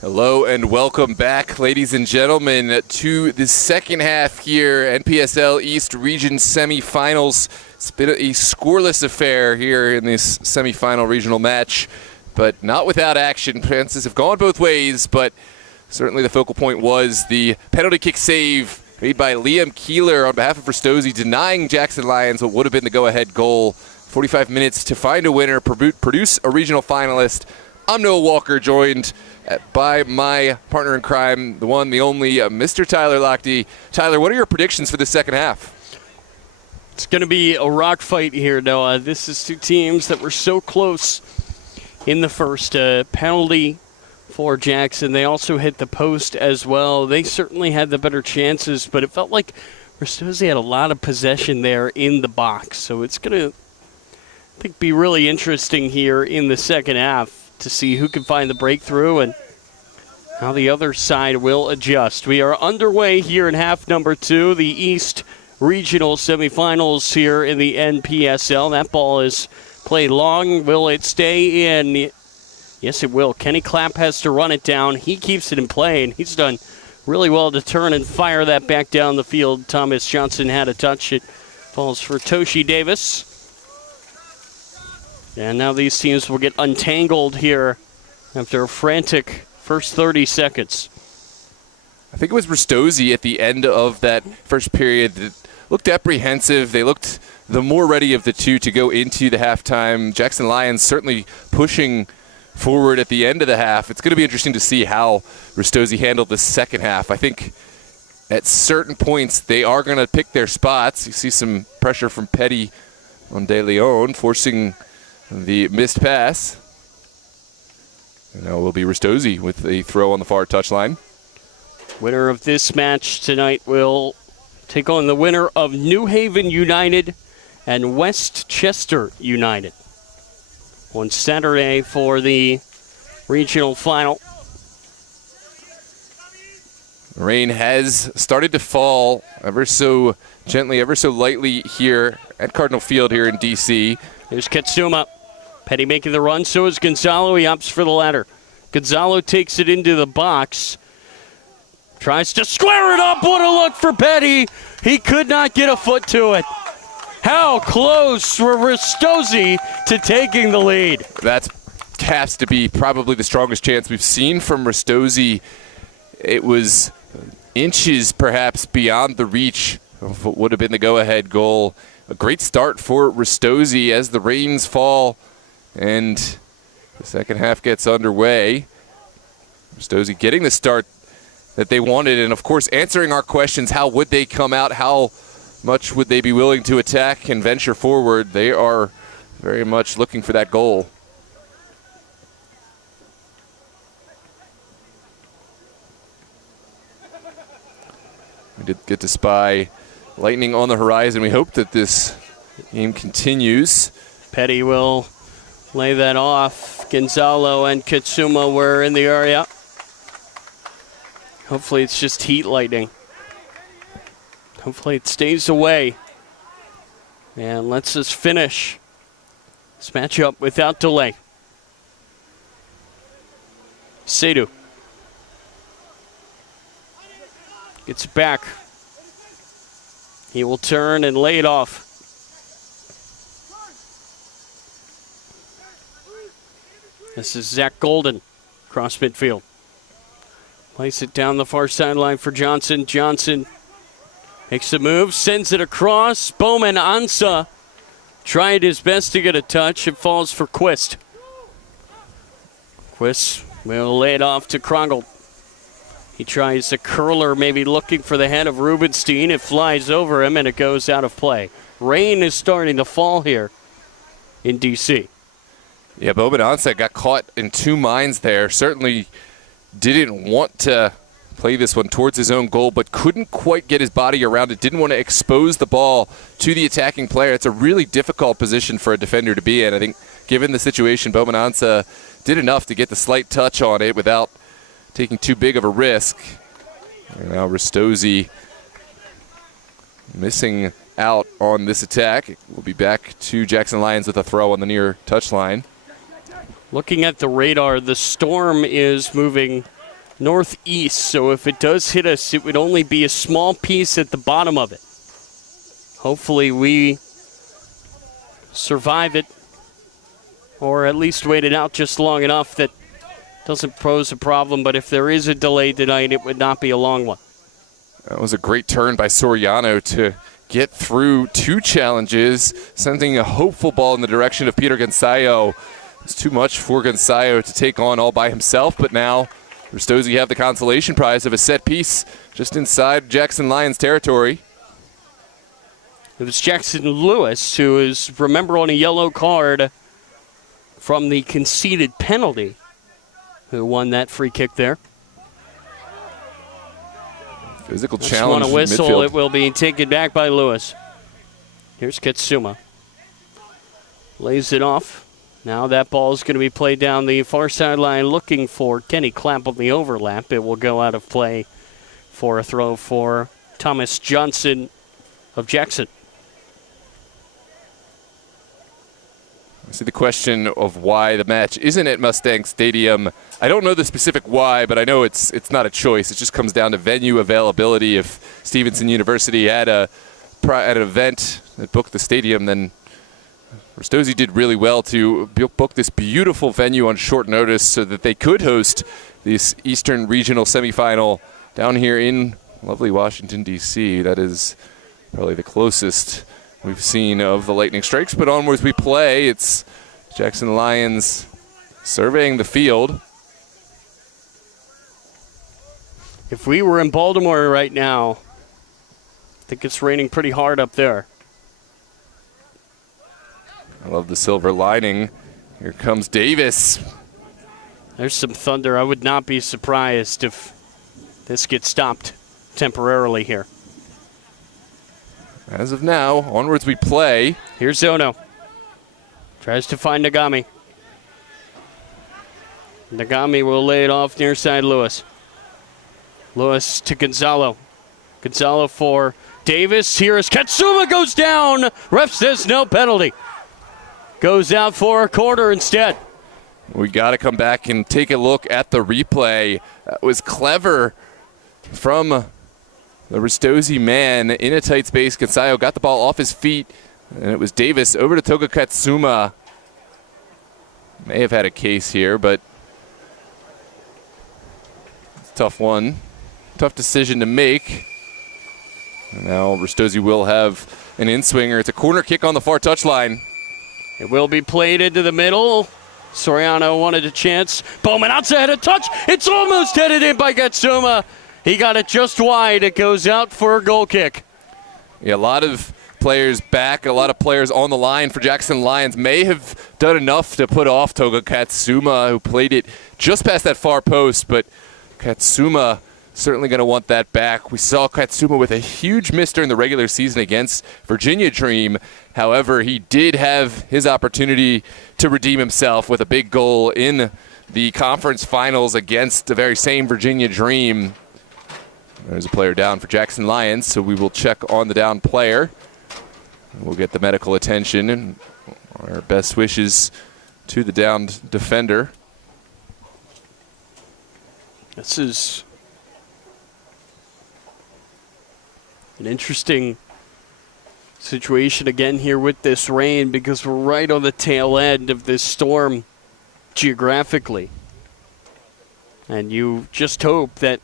Hello and welcome back, ladies and gentlemen, to the second half here, NPSL East Region semifinals. It's been a scoreless affair here in this semifinal regional match, but not without action. Chances have gone both ways, but certainly the focal point was the penalty kick save made by Liam Keeler on behalf of Ristozi, denying Jackson Lions what would have been the go-ahead goal. 45 minutes to find a winner, produce a regional finalist. I'm Noah Walker, joined by my partner in crime, the one, the only, Mr. Tyler Lochte. Tyler, what are your predictions for the second half? It's going to be a rock fight here, Noah. This is two teams that were so close in the first. Penalty for Jackson. They also hit the post as well. They certainly had the better chances, but it felt like Ristozi had a lot of possession there in the box. So it's going to, I think, be really interesting here in the second half to see who can find the breakthrough and how the other side will adjust. We are underway here in half number 2, the East Regional Semifinals here in the NPSL. That ball is played long. Will it stay in? Yes, it will. Kenny Clapp has to run it down. He keeps it in play, and he's done really well to turn and fire that back down the field. Thomas Johnson had a touch. It falls for Toshi Davis. And now these teams will get untangled here after a frantic first 30 seconds. I think it was Ristozi at the end of that first period that looked apprehensive. They looked the more ready of the two to go into the halftime. Jackson Lions certainly pushing forward at the end of the half. It's going to be interesting to see how Ristozi handled the second half. I think at certain points they are going to pick their spots. You see some pressure from Petty on De Leon, forcing the missed pass. And now it will be Ristozi with a throw on the far touchline. Winner of this match tonight will take on the winner of New Haven United and Westchester United on Saturday for the regional final. Rain has started to fall ever so gently, ever so lightly here at Cardinal Field here in D.C. There's Katsuma. Petty making the run, so is Gonzalo. He opts for the ladder. Gonzalo takes it into the box. Tries to square it up. What a look for Petty. He could not get a foot to it. How close were Ristozi to taking the lead? That has to be probably the strongest chance we've seen from Ristozi. It was inches perhaps beyond the reach of what would have been the go-ahead goal. A great start for Ristozi as the rains fall and the second half gets underway. Ristozi getting the start that they wanted, and of course answering our questions. How would they come out? How much would they be willing to attack and venture forward? They are very much looking for that goal. We did get to spy lightning on the horizon. We hope that this game continues. Petty will lay that off. Gonzalo and Katsuma were in the area. Hopefully it's just heat lightning. Hopefully it stays away and lets us finish this matchup without delay. Seidu gets back. He will turn and lay it off. This is Zach Golden, cross midfield. Place it down the far sideline for Johnson. Johnson makes the move, sends it across. Bowman Ansa tried his best to get a touch. It falls for Quist. Quist will lay it off to Krongel. He tries a curler, maybe looking for the head of Rubenstein. It flies over him and it goes out of play. Rain is starting to fall here in D.C. Yeah, Bowman Ansa got caught in two minds there. Certainly didn't want to play this one towards his own goal, but couldn't quite get his body around it. Didn't want to expose the ball to the attacking player. It's a really difficult position for a defender to be in. I think given the situation, Bowman Ansa did enough to get the slight touch on it without taking too big of a risk. And now Ristozi missing out on this attack. We'll be back to Jackson Lions with a throw on the near touchline. Looking at the radar, the storm is moving northeast, so if it does hit us, it would only be a small piece at the bottom of it. Hopefully we survive it, or at least wait it out just long enough that doesn't pose a problem. But if there is a delay tonight, it would not be a long one. That was a great turn by Soriano to get through 2 challenges, sending a hopeful ball in the direction of Peter Gonzalo. It's too much for Gonzalo to take on all by himself, but now Ristozi have the consolation prize of a set piece just inside Jackson Lions territory. It was Jackson Lewis, who is, remember, on a yellow card from the conceded penalty, who won that free kick there. Physical Just challenge. want a whistle. Midfield. It will be taken back by Lewis. Here's Katsuma. Lays it off. Now that ball is going to be played down the far sideline, looking for Kenny Clapp on the overlap. It will go out of play for a throw for Thomas Johnson of Jackson. I see the question of why the match isn't at Mustang Stadium. I don't know the specific why, but I know it's not a choice. It just comes down to venue availability. If Stevenson University had an event that booked the stadium, then Ristozi did really well to book this beautiful venue on short notice so that they could host this Eastern Regional semifinal down here in lovely Washington, D.C. That is probably the closest we've seen of the lightning strikes, but onwards we play. It's Jackson Lions surveying the field. If we were in Baltimore right now, I think it's raining pretty hard up there. I love the silver lining. Here comes Davis. There's some thunder. I would not be surprised if this gets stopped temporarily here. As of now, onwards we play. Here's Ono. Tries to find Nagami. Nagami will lay it off near side Lewis. Lewis to Gonzalo. Gonzalo for Davis. Here is Katsuma, goes down. Ref says no penalty. Goes out for a corner instead. We got to come back and take a look at the replay. That was clever from the Ristozi man in a tight space. Gonzalo got the ball off his feet, and it was Davis over to Toga Katsuma. May have had a case here, but it's a tough one. Tough decision to make. And now Ristozi will have an in-swinger. It's a corner kick on the far touchline. It will be played into the middle. Soriano wanted a chance. Bowman outside a touch. It's almost headed in by Katsuma. He got it just wide. It goes out for a goal kick. Yeah, a lot of players back, a lot of players on the line for Jackson Lions may have done enough to put off Toga Katsuma, who played it just past that far post, but Katsuma certainly going to want that back. We saw Katsuma with a huge miss during the regular season against Virginia Dream. However, he did have his opportunity to redeem himself with a big goal in the conference finals against the very same Virginia Dream. There's a player down for Jackson Lions, so we will check on the down player. We'll get the medical attention and our best wishes to the downed defender. This is an interesting situation again here with this rain because we're right on the tail end of this storm geographically. And you just hope that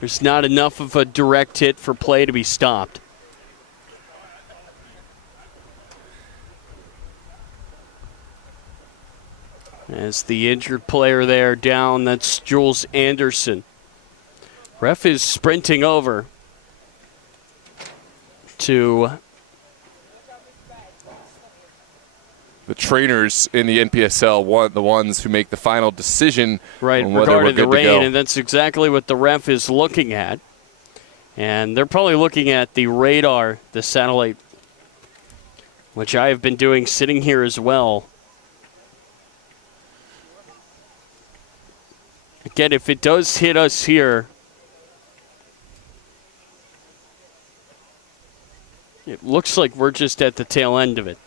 there's not enough of a direct hit for play to be stopped. As the injured player there down, that's Jules Anderson. Ref is sprinting over to the trainers in the NPSL, the ones who make the final decision right on whether we're regarding the good to rain, go. and that's exactly what the ref is looking at. And they're probably looking at the radar, the satellite, which I have been doing sitting here as well. Again, if it does hit us here, it looks like we're just at the tail end of it.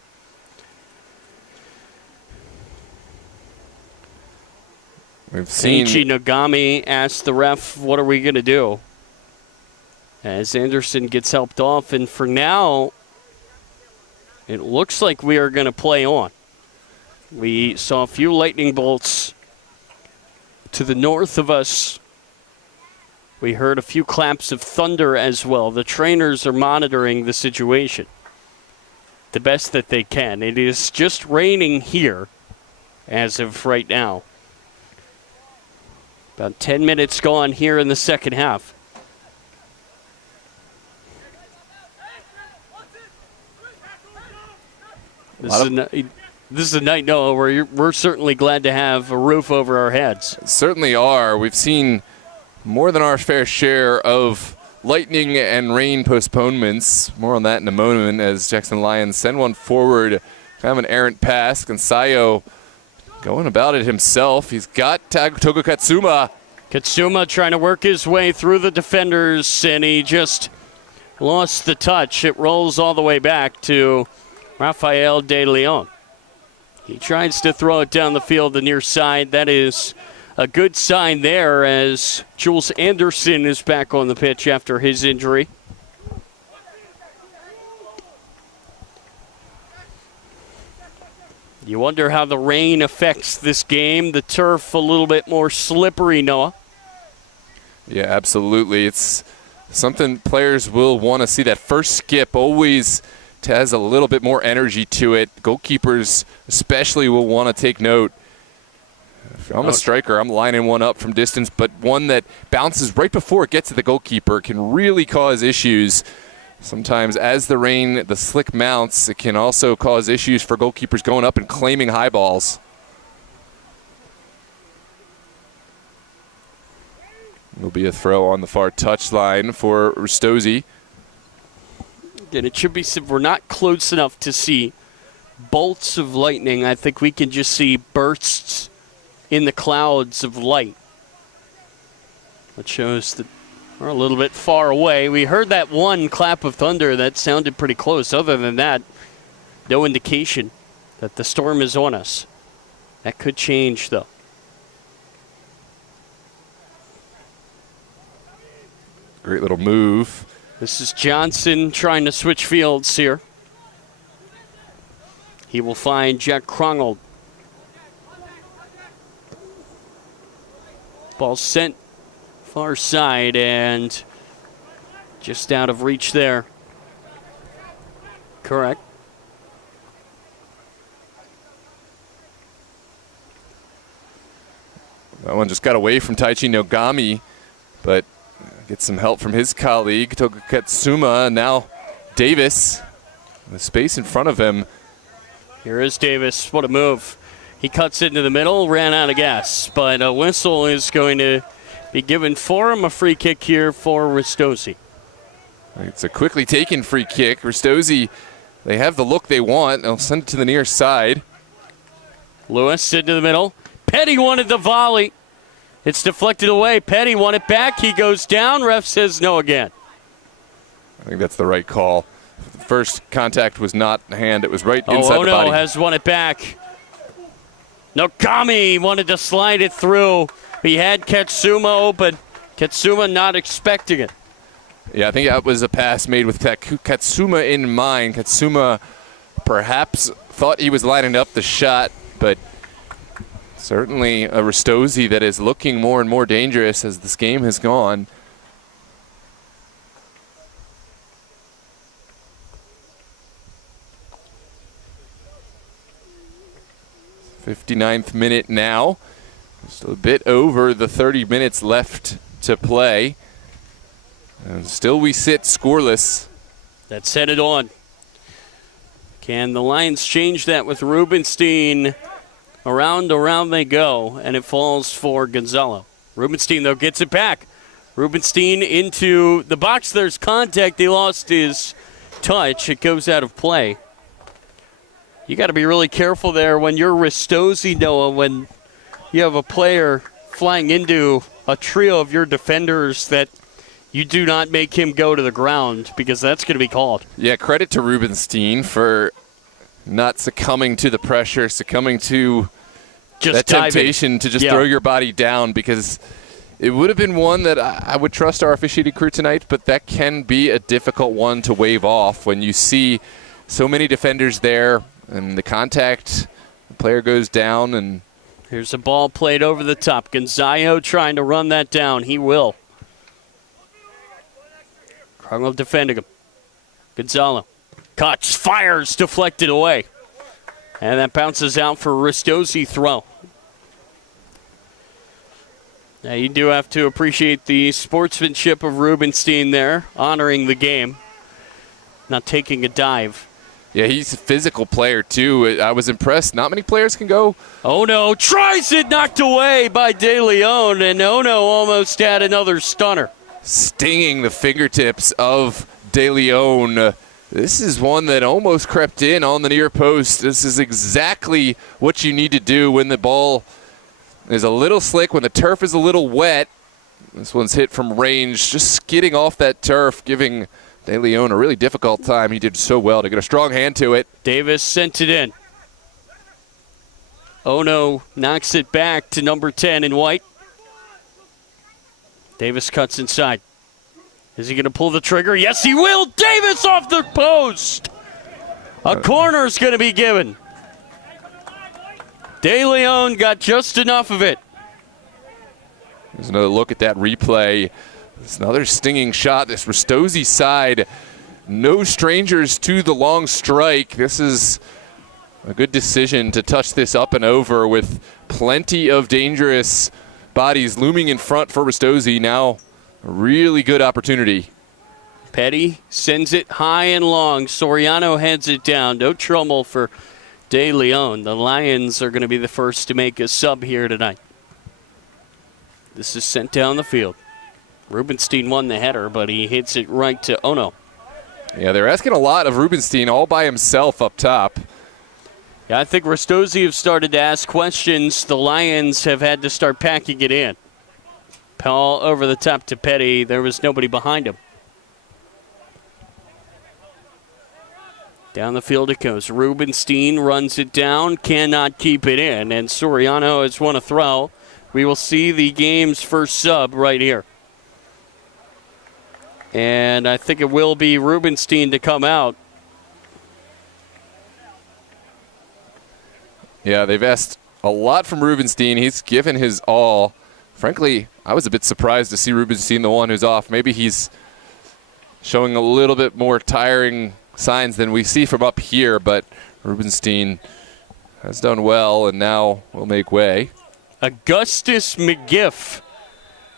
We've seen Ichi Nagami asked the ref, what are we going to do? As Anderson gets helped off, and for now, it looks like we are going to play on. We saw a few lightning bolts to the north of us. We heard a few claps of thunder as well. The trainers are monitoring the situation the best that they can. It is just raining here as of right now. About 10 minutes gone here in the second half. This is a night, Noah, where we're certainly glad to have a roof over our heads. Certainly are. We've seen more than our fair share of lightning and rain postponements. More on that in a moment as Jackson Lions send one forward. Kind of an errant pass. Gonsayo going about it himself. He's got Toga Katsuma. Katsuma trying to work his way through the defenders, and he just lost the touch. It rolls all the way back to Rafael De Leon. He tries to throw it down the field, the near side. That is a good sign there as Jules Anderson is back on the pitch after his injury. You wonder how the rain affects this game. The turf a little bit more slippery, Noah. Yeah, absolutely. It's something players will want to see. That first skip always has a little bit more energy to it. Goalkeepers especially will want to take note. If I'm a striker, I'm lining one up from distance, but one that bounces right before it gets to the goalkeeper can really cause issues. Sometimes as the rain, the slick mounts, it can also cause issues for goalkeepers going up and claiming high balls. Will be a throw on the far touchline for Ristozi. And it should be, we're not close enough to see bolts of lightning. I think we can just see bursts in the clouds of light. That shows that we're a little bit far away. We heard that one clap of thunder that sounded pretty close. Other than that, no indication that the storm is on us. That could change, though. Great little move. This is Johnson trying to switch fields here. He will find Jack Krongold. Ball sent far side and just out of reach there. Correct. That one just got away from Taichi Nogami, but gets some help from his colleague, Toga Katsuma. Now Davis, the space in front of him. Here is Davis. What a move. He cuts it into the middle, ran out of gas, but a whistle is going to be given for him. A free kick here for Ristozi. It's a quickly taken free kick. Ristozi, they have the look they want. They'll send it to the near side. Lewis into the middle. Petty wanted the volley. It's deflected away. Petty won it back. He goes down. Ref says no again. I think that's the right call. The first contact was not the hand. It was right inside the body. Ono has won it back. Nogami wanted to slide it through. He had Katsuma open. Katsuma not expecting it. Yeah, I think that was a pass made with Katsuma in mind. Katsuma perhaps thought he was lining up the shot, but certainly a Ristozi that is looking more and more dangerous as this game has gone. '59th minute now. Just a bit over the 30 minutes left to play. And still we sit scoreless. That's headed on. Can the Lions change that with Rubenstein? Around they go, and it falls for Gonzalo. Rubenstein, though, gets it back. Rubenstein into the box. There's contact. He lost his touch. It goes out of play. You got to be really careful there when you're Ristozi, Noah, when you have a player flying into a trio of your defenders that you do not make him go to the ground, because that's going to be called. Yeah, credit to Rubenstein for not succumbing to the pressure, succumbing to that temptation to just throw your body down, because it would have been one that I would trust our officiating crew tonight, but that can be a difficult one to wave off when you see so many defenders there and the contact, the player goes down. And here's a ball played over the top. Gonzayo trying to run that down. He will. Carlo defending him. Gonzalo. Cuts, fires, deflected away. And that bounces out for Ristozi throw. Now you do have to appreciate the sportsmanship of Rubenstein there, honoring the game, not taking a dive. Yeah, he's a physical player too. I was impressed. Not many players can go. Ono tries it, knocked away by De Leon, and Ono almost had another stunner. Stinging the fingertips of De Leon. This is one that almost crept in on the near post. This is exactly what you need to do when the ball is a little slick, when the turf is a little wet. This one's hit from range, just skidding off that turf, giving De Leon a really difficult time. He did so well to get a strong hand to it. Davis sent it in. Ono knocks it back to number 10 in white. Davis cuts inside. Is he going to pull the trigger? Yes, he will. Davis off the post. A corner's going to be given. De Leon got just enough of it. There's another look at that replay. It's another stinging shot. This Ristozi side, no strangers to the long strike. This is a good decision to touch this up and over with plenty of dangerous bodies looming in front for Ristozi. Now a really good opportunity. Petty sends it high and long. Soriano heads it down. No trouble for De Leon. The Lions are going to be the first to make a sub here tonight. This is sent down the field. Rubenstein won the header, but he hits it right to Ono. Yeah, they're asking a lot of Rubenstein all by himself up top. Yeah, I think Ristozi have started to ask questions. The Lions have had to start packing it in. Paul over the top to Petty. There was nobody behind him. Down the field it goes. Rubenstein runs it down, cannot keep it in, and Soriano has won a throw. We will see the game's first sub right here. And I think it will be Rubenstein to come out. Yeah, they've asked a lot from Rubenstein. He's given his all. Frankly, I was a bit surprised to see Rubenstein the one who's off. Maybe he's showing a little bit more tiring signs than we see from up here, but Rubenstein has done well and now will make way. Augustus McGiff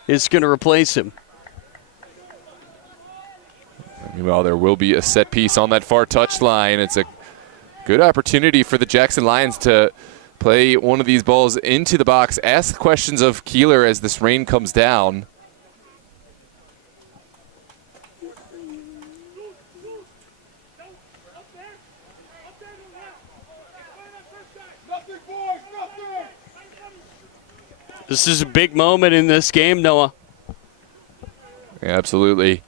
is going to replace him. Meanwhile, there will be a set piece on that far touchline. It's a good opportunity for the Jackson Lions to play one of these balls into the box. Ask questions of Keeler as this rain comes down. This is a big moment in this game, Noah. Yeah, absolutely.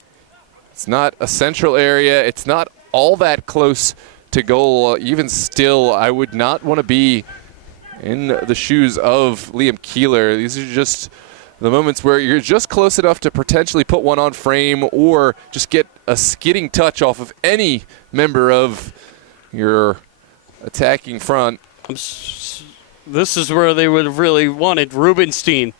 It's not a central area. It's not all that close to goal. Even still, I would not want to be in the shoes of Liam Keeler. These are just the moments where you're just close enough to potentially put one on frame or just get a skidding touch off of any member of your attacking front. This is where they would have really wanted Rubenstein.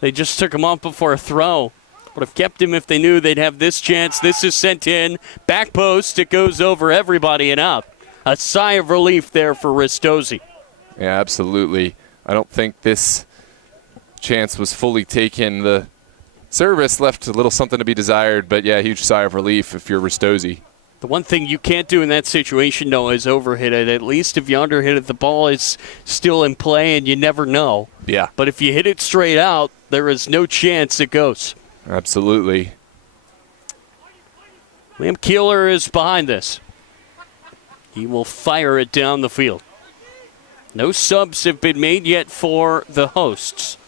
They just took him off before a throw. Would have kept him if they knew they'd have this chance. This is sent in. Back post. It goes over everybody and out. A sigh of relief there for Ristozi. Yeah, absolutely. I don't think this chance was fully taken. The service left a little something to be desired, but yeah, huge sigh of relief if you're Ristozi. The one thing you can't do in that situation, Noah, is overhit it. At least if you underhit it, the ball is still in play and you never know. Yeah. But if you hit it straight out, there is no chance it goes. Absolutely. Liam Keeler is behind this. He will fire it down the field. No subs have been made yet for the hosts.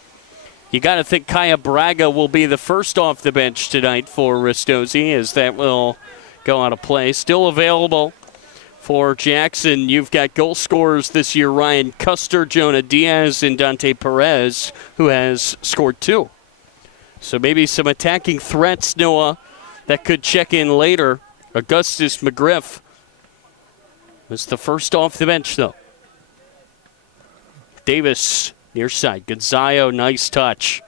You got to think Kaya Braga will be the first off the bench tonight for Ristozi, as that will go out of play. Still available For Jackson, you've got goal scorers this year, Ryan Custer, Jonah Diaz, and Dante Perez, who has scored 2. So maybe some attacking threats, Noah, that could check in later. Augustus McGriff was the first off the bench, though. Davis, near side. Gonzayo, nice touch.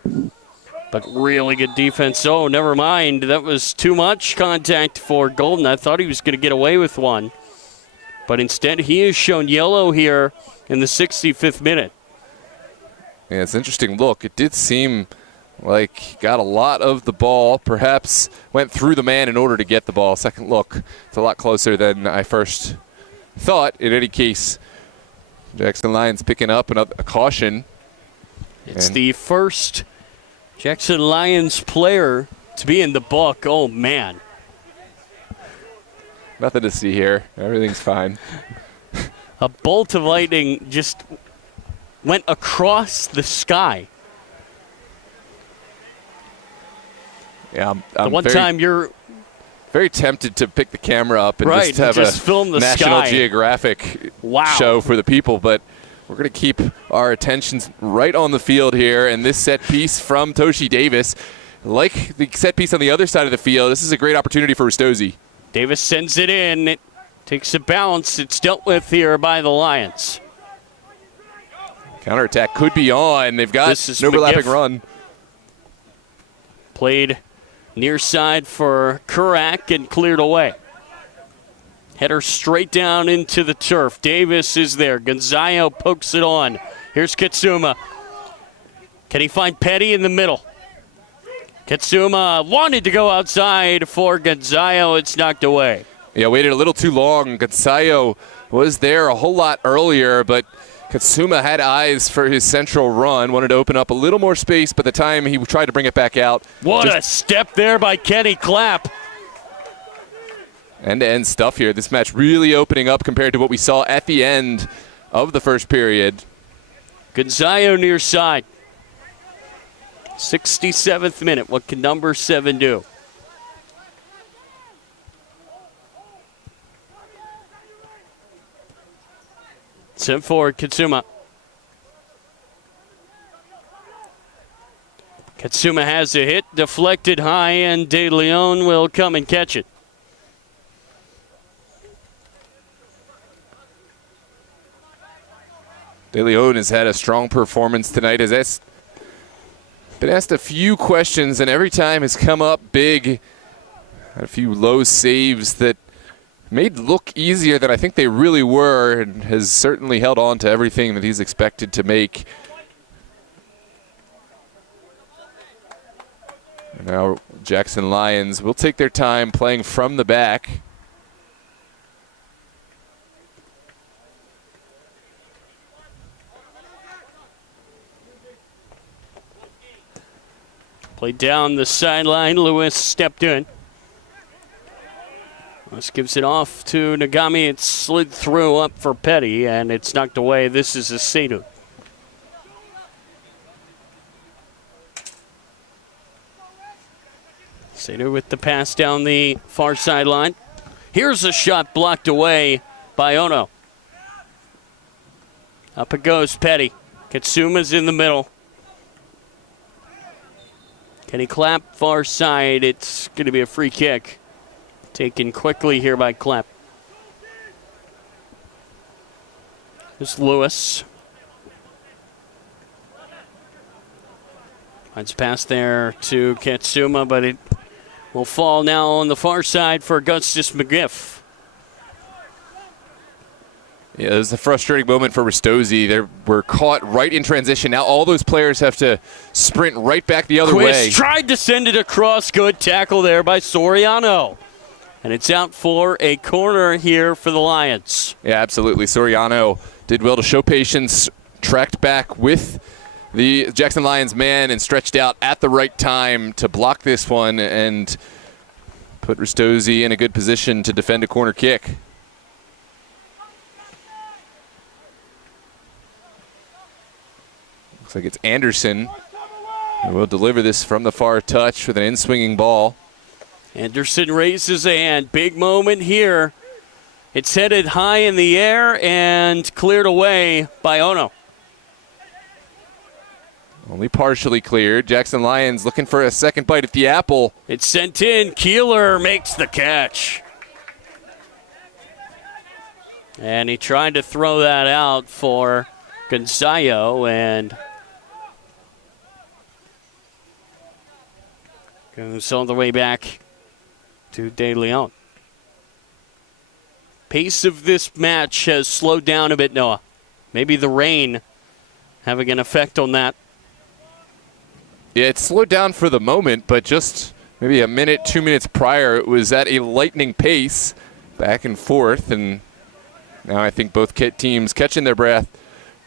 But really good defense. Oh, never mind. That was too much contact for Golden. I thought he was going to get away with one. But instead, he is shown yellow here in the 65th minute. Yeah, it's an interesting look. It did seem like he got a lot of the ball, perhaps went through the man in order to get the ball. Second look, it's a lot closer than I first thought. In any case, Jackson Lions picking up a caution. It's the first Jackson Lions player to be in the book. Oh, man. Nothing to see here. Everything's fine. A bolt of lightning just went across the sky. Yeah, I'm the one time you're very tempted to pick the camera up and just have a film the National sky. Geographic show for the people, but we're going to keep our attentions right on the field here. And this set piece from Toshi Davis, like the set piece on the other side of the field, this is a great opportunity for Ristozi. Davis sends it in. It takes a bounce. It's dealt with here by the Lions. Counterattack could be on. They've got an overlapping run. Played near side for Kurak and cleared away. Header straight down into the turf. Davis is there. Gonzayo pokes it on. Here's Katsuma. Can he find Petty in the middle? Katsuma wanted to go outside for Gonzayo. It's knocked away. Yeah, waited a little too long. Gonzayo was there a whole lot earlier, but Katsuma had eyes for his central run, wanted to open up a little more space, but the time he tried to bring it back out. What a step there by Kenny Clapp. End-to-end stuff here. This match really opening up compared to what we saw at the end of the first period. Gonzayo near side. 67th minute. What can number 7 do? Sent forward, Katsuma. Katsuma has a hit, deflected high, and De Leon will come and catch it. De Leon has had a strong performance tonight. Has been asked a few questions, and every time has come up big. Had a few low saves that made look easier than I think they really were, and has certainly held on to everything that he's expected to make. And now Jackson Lions will take their time playing from the back. Played down the sideline. Lewis stepped in. Lewis gives it off to Nagami. It slid through up for Petty, and it's knocked away. This is a Seidu. Seidu with the pass down the far sideline. Here's a shot blocked away by Ono. Up it goes, Petty. Katsuma's in the middle. Can he clap far side? It's going to be a free kick. Taken quickly here by Clapp. There's Lewis. Finds a pass there to Katsuma, but it will fall now on the far side for Augustus McGriff. Yeah, it was a frustrating moment for Ristozi. They were caught right in transition. Now all those players have to sprint right back the other way. Tried to send it across. Good tackle there by Soriano. And it's out for a corner here for the Lions. Yeah, absolutely. Soriano did well to show patience, tracked back with the Jackson Lions man and stretched out at the right time to block this one and put Ristozi in a good position to defend a corner kick. Looks like it's Anderson who will deliver this from the far touch with an in-swinging ball. Anderson raises a hand. Big moment here It's headed high in the air and cleared away by Ono. Only partially cleared. Jackson Lions looking for a second bite at the apple. It's sent in. Keeler makes the catch. And he tried to throw that out for Gonzayo and goes all the way back to De Leon. Pace of this match has slowed down a bit, Noah. Maybe the rain having an effect on that. Yeah, it slowed down for the moment, but just maybe a minute, 2 minutes prior, it was at a lightning pace, back and forth, and now I think both teams catching their breath,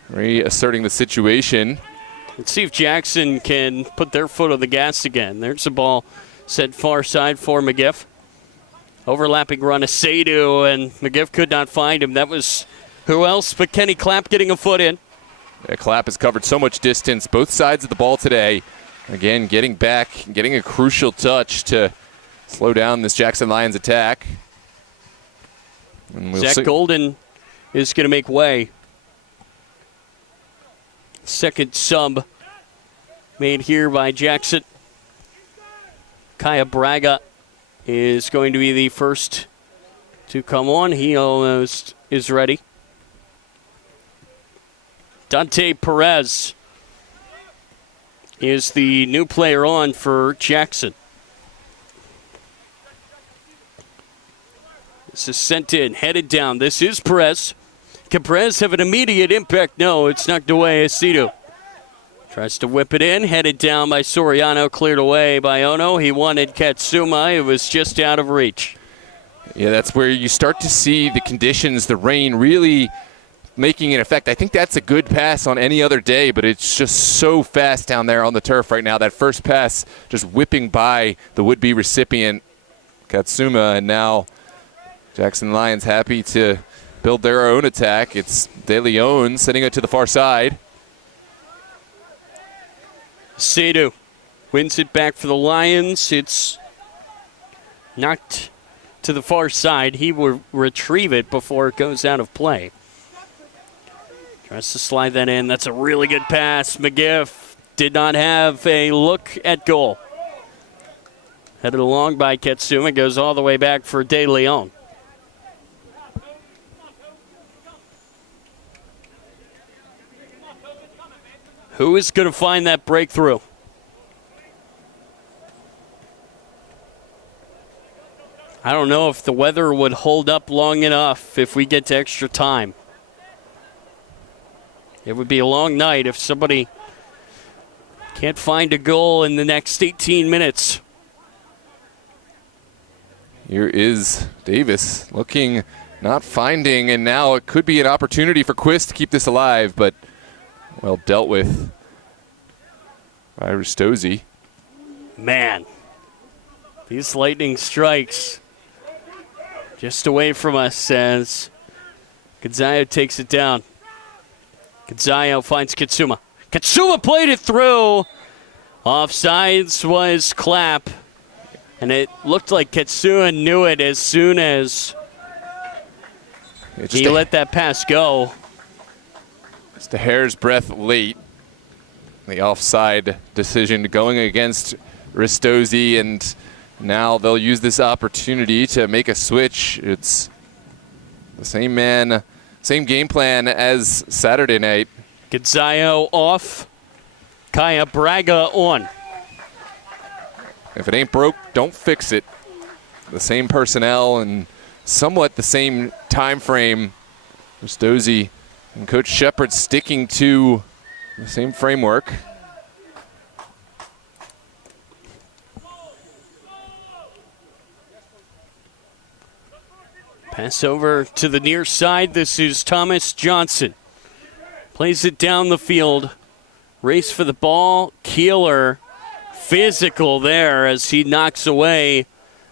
reasserting the situation. Let's see if Jackson can put their foot on the gas again. There's the ball set far side for McGiff. Overlapping run of Sadu, and McGiff could not find him. That was who else but Kenny Clapp getting a foot in. Yeah, Clapp has covered so much distance, both sides of the ball today. Again, getting back, getting a crucial touch to slow down this Jackson Lions attack. And Zach Golden is going to make way. Second sub made here by Jackson. Kaya Braga is going to be the first to come on. He almost is ready. Dante Perez is the new player on for Jackson. This is sent in, headed down. This is Perez. Can Perez have an immediate impact? No, it's knocked away. Asidu tries to whip it in, headed down by Soriano, cleared away by Ono. He wanted Katsuma. It was just out of reach. Yeah, that's where you start to see the conditions, the rain really making an effect. I think that's a good pass on any other day, but it's just so fast down there on the turf right now. That first pass just whipping by the would-be recipient, Katsuma, and now Jackson Lions happy to build their own attack. It's De Leon sending it to the far side. Sadu wins it back for the Lions. It's knocked to the far side. He will retrieve it before it goes out of play. Tries to slide that in. That's a really good pass. McGiff did not have a look at goal. Headed along by Katsuma. Goes all the way back for De Leon. Who is going to find that breakthrough? I don't know if the weather would hold up long enough if we get to extra time. It would be a long night if somebody can't find a goal in the next 18 minutes. Here is Davis looking, not finding, and now it could be an opportunity for Quist to keep this alive, but well dealt with by Ristozi. Man, these lightning strikes just away from us as Gonzayo takes it down. Gonzayo finds Katsuma. Katsuma played it through. Offsides was Clapp. And it looked like Katsuma knew it as soon as he let that pass go. Just a hair's breadth late. The offside decision going against Ristozi, and now they'll use this opportunity to make a switch. It's the same man, same game plan as Saturday night. Gonzayo off, Kaya Braga on. If it ain't broke, don't fix it. The same personnel and somewhat the same time frame. Ristozi and Coach Shepard sticking to the same framework. Pass over to the near side. This is Thomas Johnson. Plays it down the field. Race for the ball. Keeler physical there as he knocks away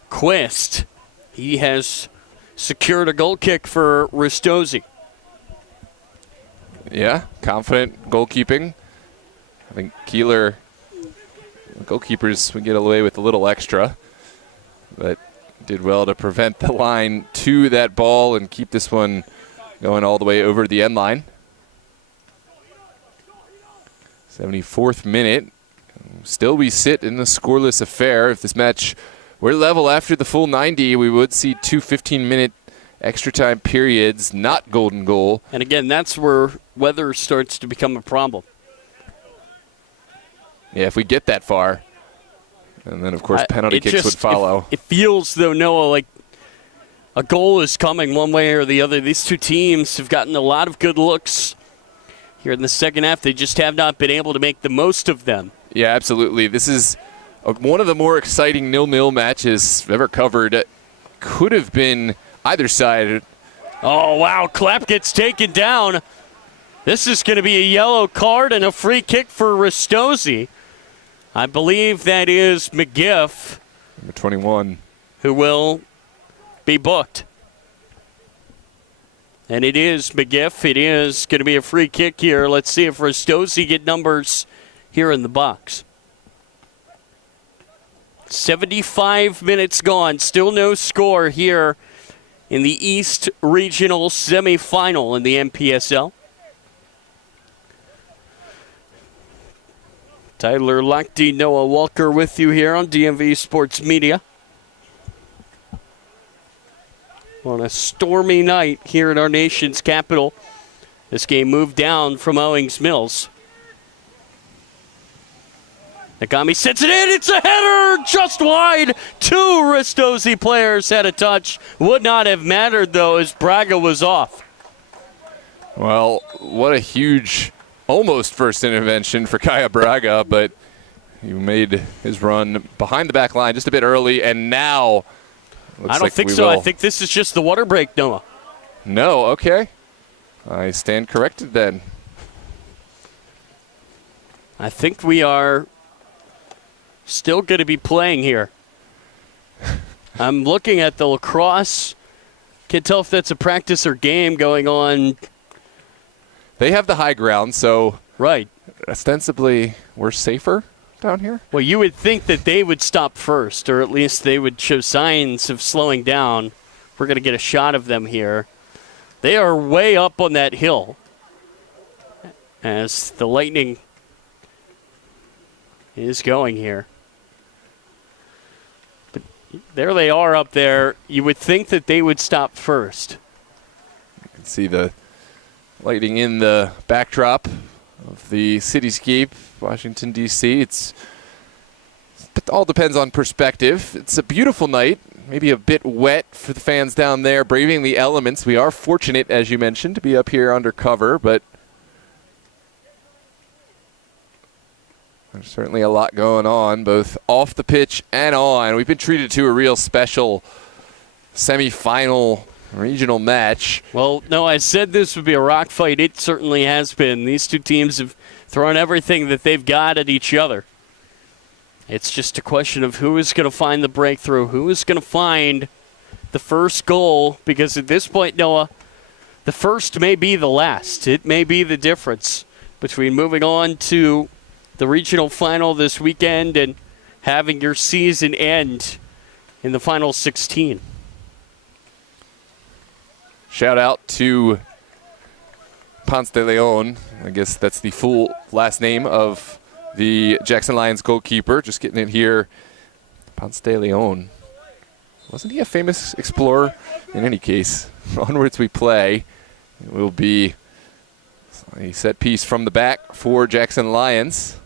Quist. He has secured a goal kick for Ristozi. Yeah, confident goalkeeping. I think Keeler, goalkeepers, we get away with a little extra. But did well to prevent the line to that ball and keep this one going all the way over the end line. 74th minute. Still we sit in the scoreless affair. If this match were level after the full 90, we would see two 15-minute extra time periods, not golden goal. And again, that's where weather starts to become a problem. Yeah, if we get that far. And then, of course, penalty kicks would follow. It feels, though, Noah, like a goal is coming one way or the other. These two teams have gotten a lot of good looks here in the second half. They just have not been able to make the most of them. Yeah, absolutely. This is one of the more exciting 0-0 matches I've ever covered. Could have been either side. Oh, wow. Clapp gets taken down. This is going to be a yellow card and a free kick for Ristozi. I believe that is McGiff. Number 21. Who will be booked. And it is McGiff. It is going to be a free kick here. Let's see if Ristozi get numbers here in the box. 75 minutes gone. Still no score here in the East Regional Semifinal in the NPSL. Tyler Lochte, Noah Walker with you here on DMV Sports Media. On a stormy night here in our nation's capital. This game moved down from Owings Mills. Nagami sets it in. It's a header just wide. Two Ristozi players had a touch. Would not have mattered, though, as Braga was off. Well, what a huge almost first intervention for Kaya Braga, but he made his run behind the back line just a bit early, and now I don't think so. I think this is just the water break, Noah. No, okay. I stand corrected then. I think we are still going to be playing here. I'm looking at the lacrosse. Can't tell if that's a practice or game going on. They have the high ground, so right. Ostensibly we're safer down here. Well, you would think that they would stop first, or at least they would show signs of slowing down. We're going to get a shot of them here. They are way up on that hill as the Lightning is going here. But there they are up there. You would think that they would stop first. You can see the Lightning in the backdrop of the cityscape, Washington, D.C. It all depends on perspective. It's a beautiful night, maybe a bit wet for the fans down there, braving the elements. We are fortunate, as you mentioned, to be up here under cover, but there's certainly a lot going on, both off the pitch and on. We've been treated to a real special semifinal regional match. Well, no, I said this would be a rock fight. It certainly has been. These two teams have thrown everything that they've got at each other. It's just a question of who is going to find the breakthrough, who is going to find the first goal, because at this point, Noah, the first may be the last. It may be the difference between moving on to the regional final this weekend and having your season end in the final 16. Shout out to Ponce de Leon. I guess that's the full last name of the Jackson Lions goalkeeper. Just getting it here. Ponce de Leon. Wasn't he a famous explorer? In any case, onwards we play. It will be a set piece from the back for Jackson Lions.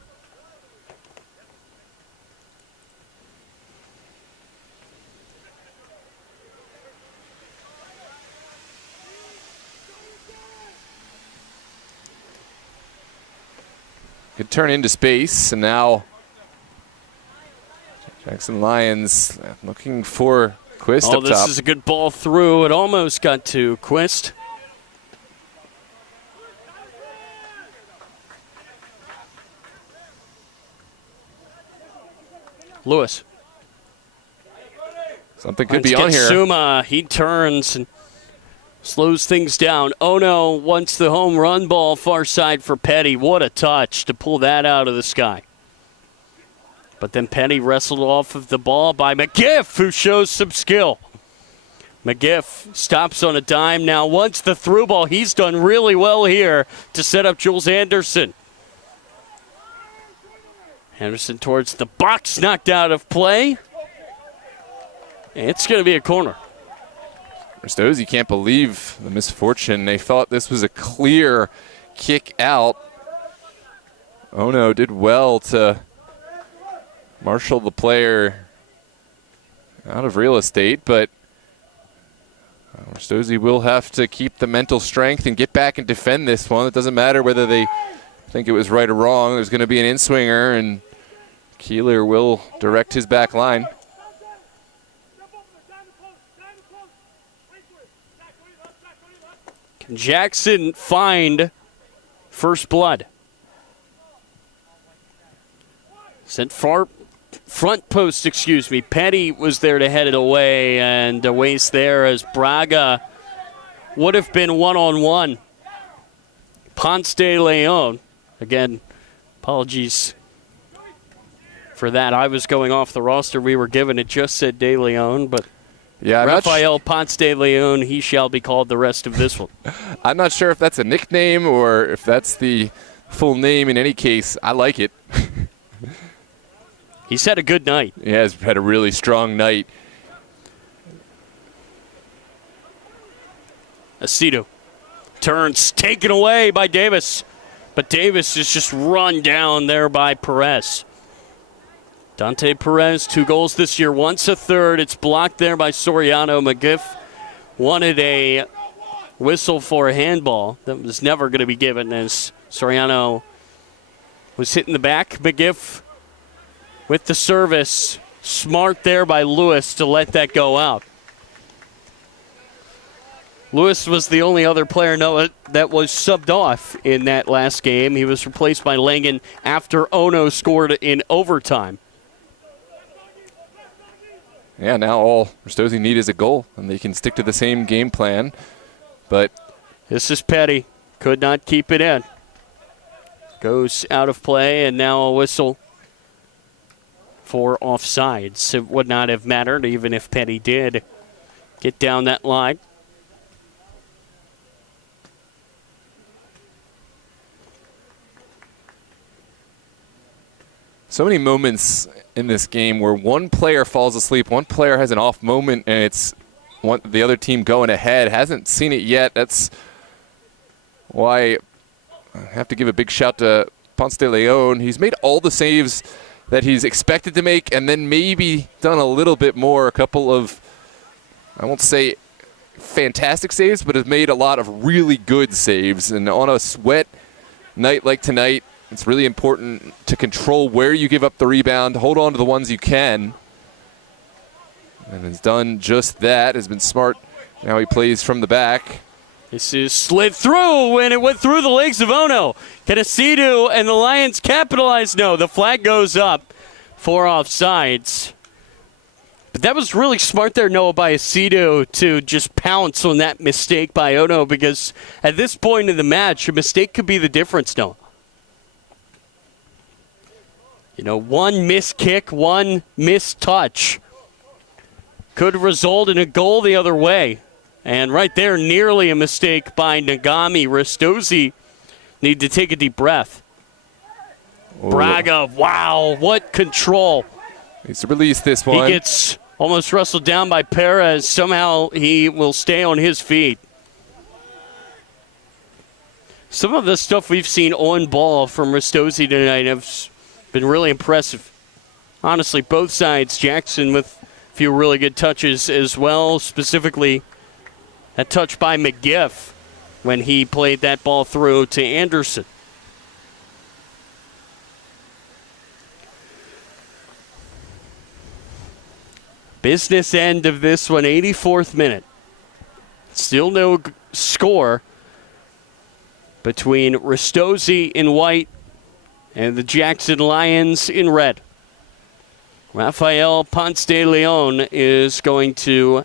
Could turn into space, and now Jackson Lions looking for Quist up top. This is a good ball through. It almost got to Quist. Lewis. Something could be on here. Suma, he turns and slows things down. Ono wants the home run ball far side for Petty. What a touch to pull that out of the sky. But then Petty wrestled off of the ball by McGiff, who shows some skill. McGiff stops on a dime. Now wants the through ball. He's done really well here to set up Jules Anderson. Anderson towards the box, knocked out of play. It's going to be a corner. Ristozi can't believe the misfortune. They thought this was a clear kick out. Ono did well to marshal the player out of real estate, but Ristozi will have to keep the mental strength and get back and defend this one. It doesn't matter whether they think it was right or wrong. There's going to be an in-swinger, and Keeler will direct his back line. Can Jackson find first blood? Sent far front post, excuse me. Petty was there to head it away, and a waste there as Braga would have been one-on-one. Ponce de Leon, again, apologies for that. I was going off the roster we were given. It just said De Leon, but yeah, Rafael Ponce de Leon, he shall be called the rest of this one. I'm not sure if that's a nickname or if that's the full name. In any case, I like it. He's had a good night. He has had a really strong night. Aceto turns, taken away by Davis. But Davis is just run down there by Perez. Dante Perez, 2 goals this year, once a third. It's blocked there by Soriano. McGiff wanted a whistle for a handball that was never going to be given as Soriano was hitting the back. McGiff with the service. Smart there by Lewis to let that go out. Lewis was the only other player that was subbed off in that last game. He was replaced by Langen after Ono scored in overtime. Yeah, now all Ristozi need is a goal, and they can stick to the same game plan. But this is Petty. Could not keep it in. Goes out of play, and now a whistle for offsides. It would not have mattered even if Petty did get down that line. so many moments in this game where one player falls asleep, one player has an off moment, and it's the other team going ahead. Hasn't seen it yet. That's why I have to give a big shout to Ponce de Leon. He's made all the saves that he's expected to make, and then maybe done a little bit more. A couple of, I won't say fantastic saves, but has made a lot of really good saves. And on a wet night like tonight, it's really important to control where you give up the rebound, hold on to the ones you can. And has done just that, has been smart. Now he plays from the back. This is slid through, and it went through the legs of Ono. Can Aceto and the Lions capitalize? No, the flag goes up for offsides. But that was really smart there, Noah, by Aceto to just pounce on that mistake by Ono, because at this point in the match, a mistake could be the difference, Noah. You know, one missed kick, one missed touch could result in a goal the other way. And right there, nearly a mistake by Nagami. Ristozi need to take a deep breath. Oh. Braga, wow, what control. Needs to release this one. He gets almost wrestled down by Perez. Somehow he will stay on his feet. Some of the stuff we've seen on ball from Ristozi tonight have been really impressive. Honestly, both sides. Jackson with a few really good touches as well, specifically that touch by McGiff when he played that ball through to Anderson. Business end of this one, 84th minute. Still no score between Ristozi in white and the Jackson Lions in red. Rafael Ponce de Leon is going to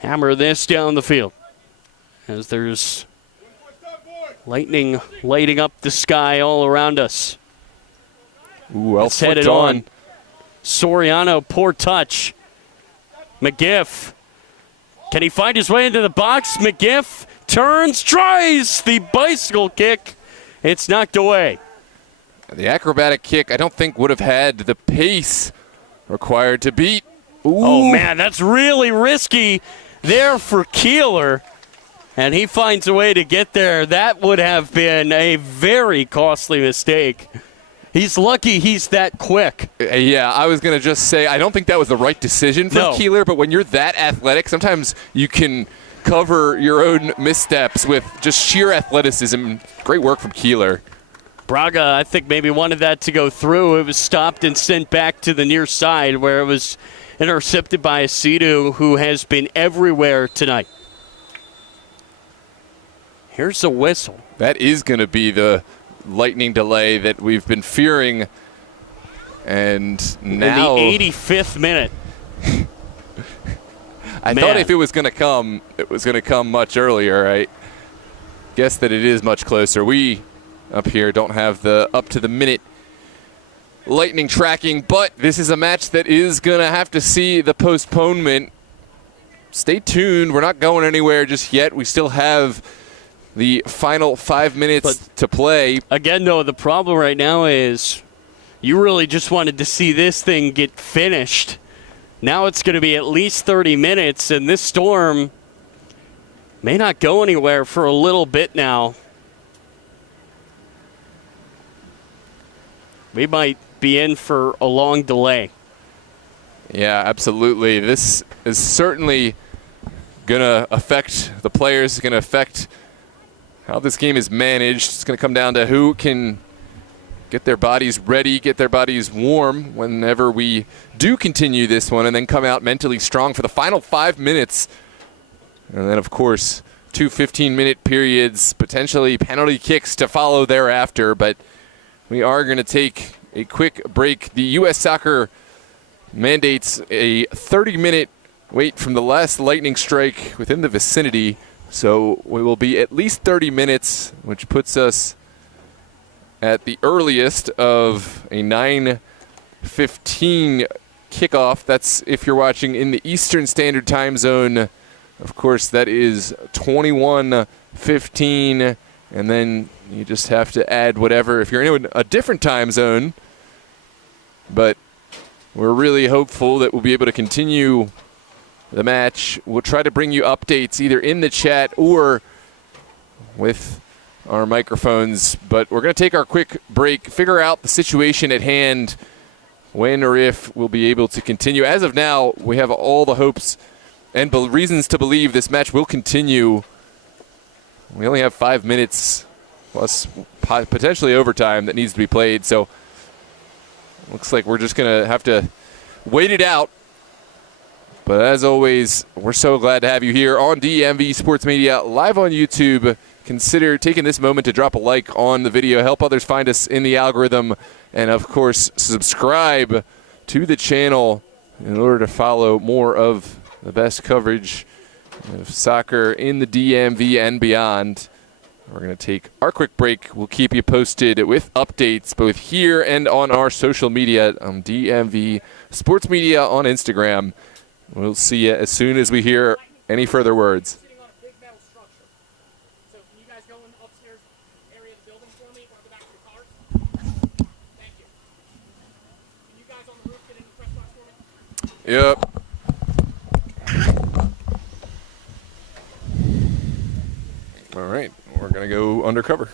hammer this down the field as there's lightning lighting up the sky all around us. Ooh, well Let's head it flicked on. Soriano, poor touch. McGiff. Can he find his way into the box? McGiff turns, tries the bicycle kick. It's knocked away. The acrobatic kick, I don't think would have had the pace required to beat. Ooh. Oh, man, that's really risky there for Keeler. And he finds a way to get there. That would have been a very costly mistake. He's lucky he's that quick. Yeah, I was going to just say, I don't think that was the right decision for Keeler, but when you're that athletic, sometimes you can cover your own missteps with just sheer athleticism. Great work from Keeler. Braga, I think, maybe wanted that to go through. It was stopped and sent back to the near side where it was intercepted by Asidu, who has been everywhere tonight. Here's a whistle. That is going to be the lightning delay that we've been fearing. And now in the 85th minute. I thought if it was going to come, it was going to come much earlier. I guess that it is much closer. We up here don't have the up to the minute lightning tracking, but this is a match that is going to have to see the postponement. Stay tuned. We're not going anywhere just yet. We still have the final 5 minutes to play. Again, though, the problem right now is you really just wanted to see this thing get finished. Now it's going to be at least 30 minutes, and this storm may not go anywhere for a little bit now. We might be in for a long delay. Yeah, absolutely. This is certainly going to affect the players. It's going to affect how this game is managed. It's going to come down to who can get their bodies ready, get their bodies warm whenever we do continue this one, and then come out mentally strong for the final 5 minutes. And then, of course, 2 15-minute periods, potentially penalty kicks to follow thereafter. But we are going to take a quick break. The U.S. Soccer mandates a 30-minute wait from the last lightning strike within the vicinity. So we will be at least 30 minutes, which puts us at the earliest of a 9:15 kickoff. That's if you're watching in the Eastern Standard Time Zone. Of course, that is 21:15, and then you just have to add whatever if you're in a different time zone. But we're really hopeful that we'll be able to continue the match. We'll try to bring you updates either in the chat or with our microphones, but we're going to take our quick break, figure out the situation at hand, when or if we'll be able to continue. As of now, we have all the hopes and reasons to believe this match will continue. We only have 5 minutes plus potentially overtime that needs to be played, so looks like we're just going to have to wait it out. But as always, we're so glad to have you here on DMV Sports Media, live on YouTube. Consider taking this moment to drop a like on the video, help others find us in the algorithm, and of course, subscribe to the channel in order to follow more of the best coverage of soccer in the DMV and beyond. We're going to take our quick break. We'll keep you posted with updates both here and on our social media on DMV Sports Media on Instagram. We'll see you as soon as we hear any further words. Yep. All right, we're going to go undercover.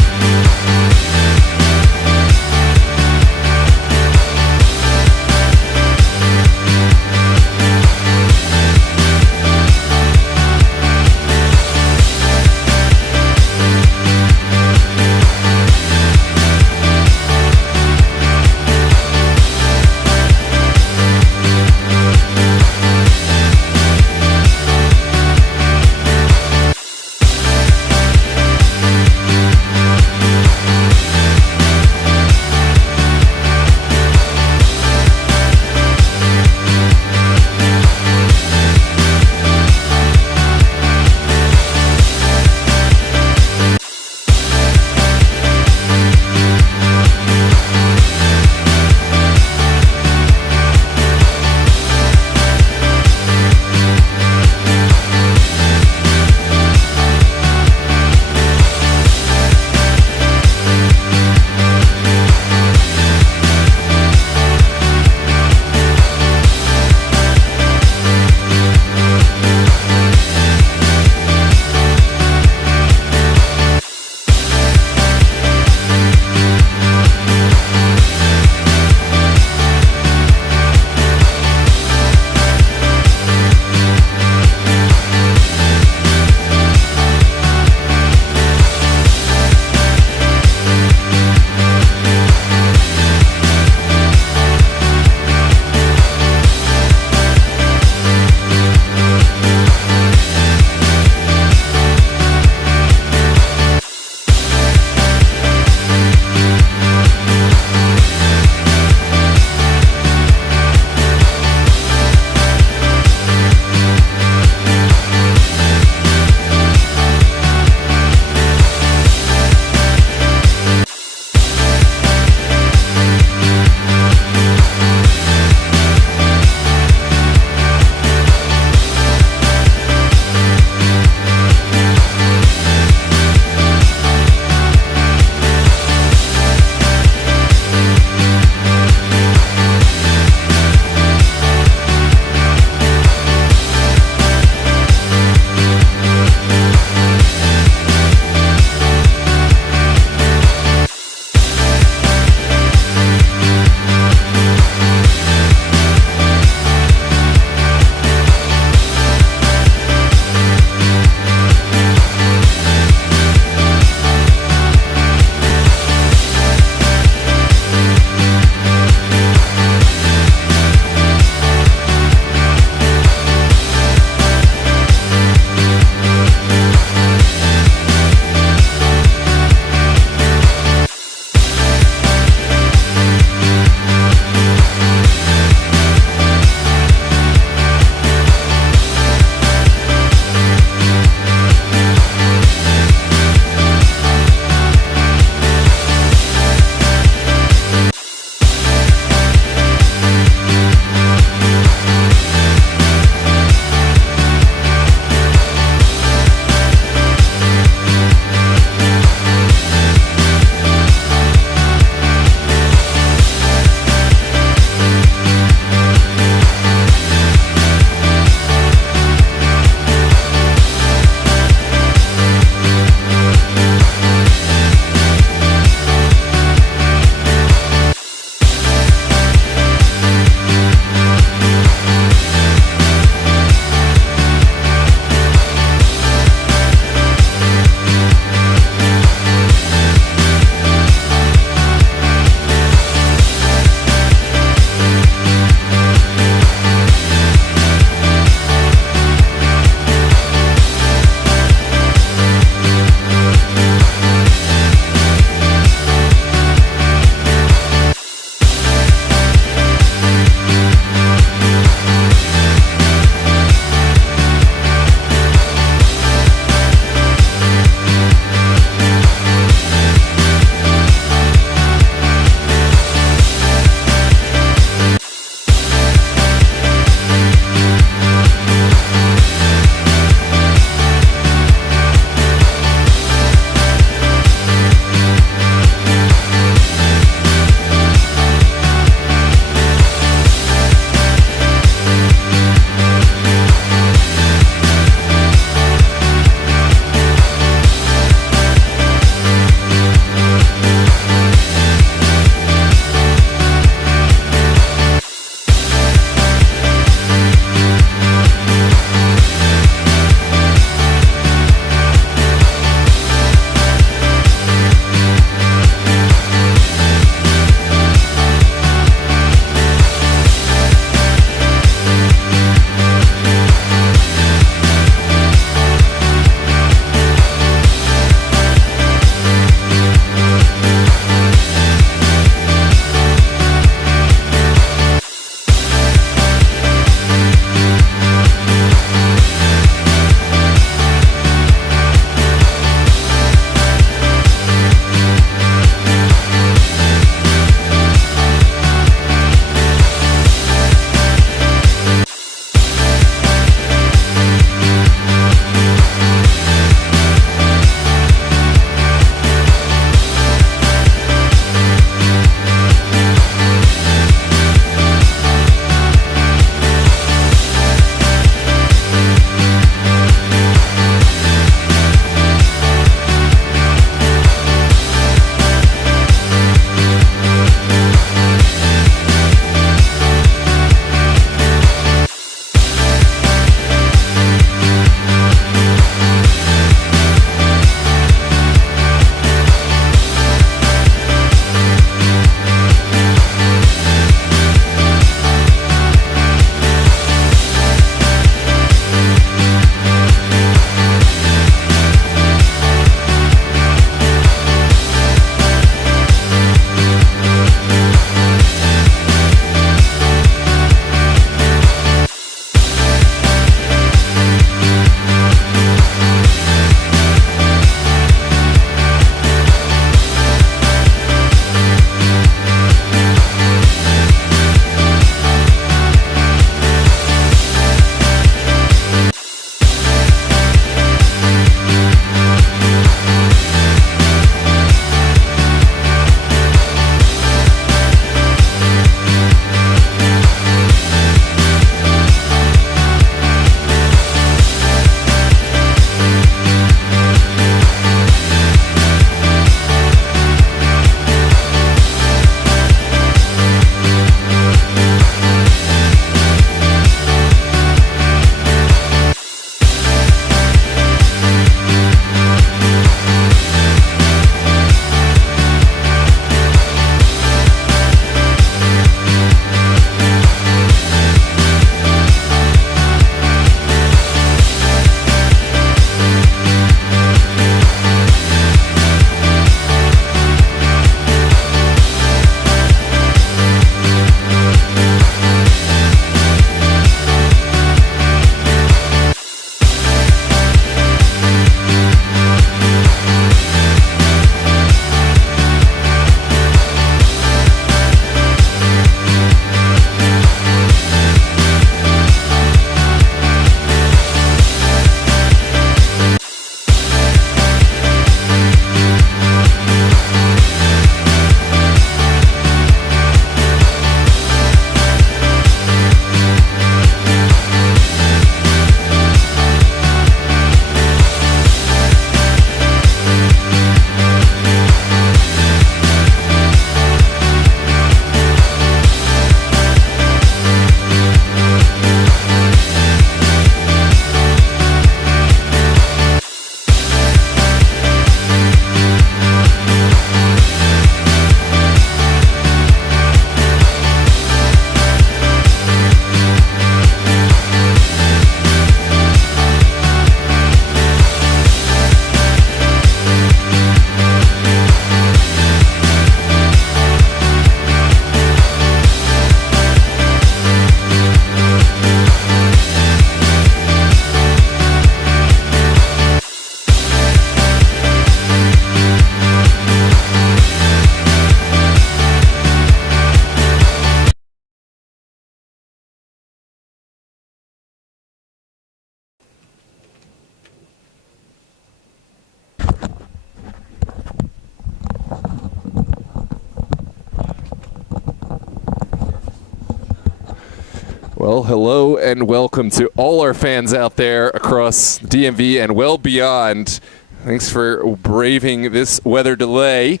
Well, hello and welcome to all our fans out there across DMV and well beyond. Thanks for braving this weather delay.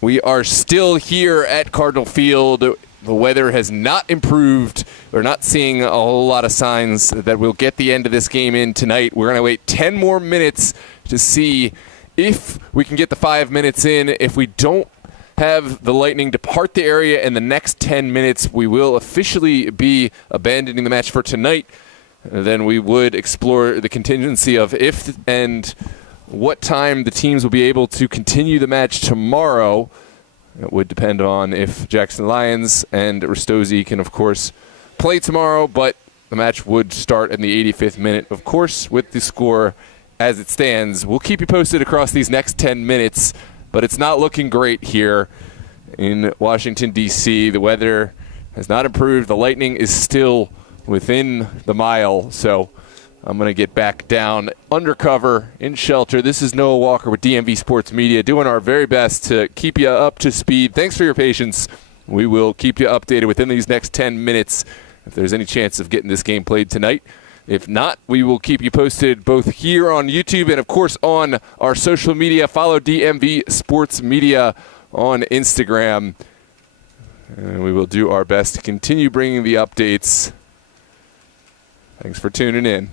We are still here at Cardinal Field. The weather has not improved. We're not seeing a whole lot of signs that we'll get the end of this game in tonight. We're going to wait 10 more minutes to see if we can get the 5 minutes in. If we don't have the Lightning depart the area in the next 10 minutes, we will officially be abandoning the match for tonight. Then we would explore the contingency of if and what time the teams will be able to continue the match tomorrow. It would depend on if Jackson Lions and Ristozi can, of course, play tomorrow, but the match would start in the 85th minute, of course, with the score as it stands. We'll keep you posted across these next 10 minutes. But it's not looking great here in Washington, D.C. The weather has not improved. The Lightning is still within the mile. So I'm going to get back down undercover in shelter. This is Noah Walker with DMV Sports Media, doing our very best to keep you up to speed. Thanks for your patience. We will keep you updated within these next 10 minutes if there's any chance of getting this game played tonight. If not, we will keep you posted both here on YouTube and, of course, on our social media. Follow DMV Sports Media on Instagram. And we will do our best to continue bringing the updates. Thanks for tuning in.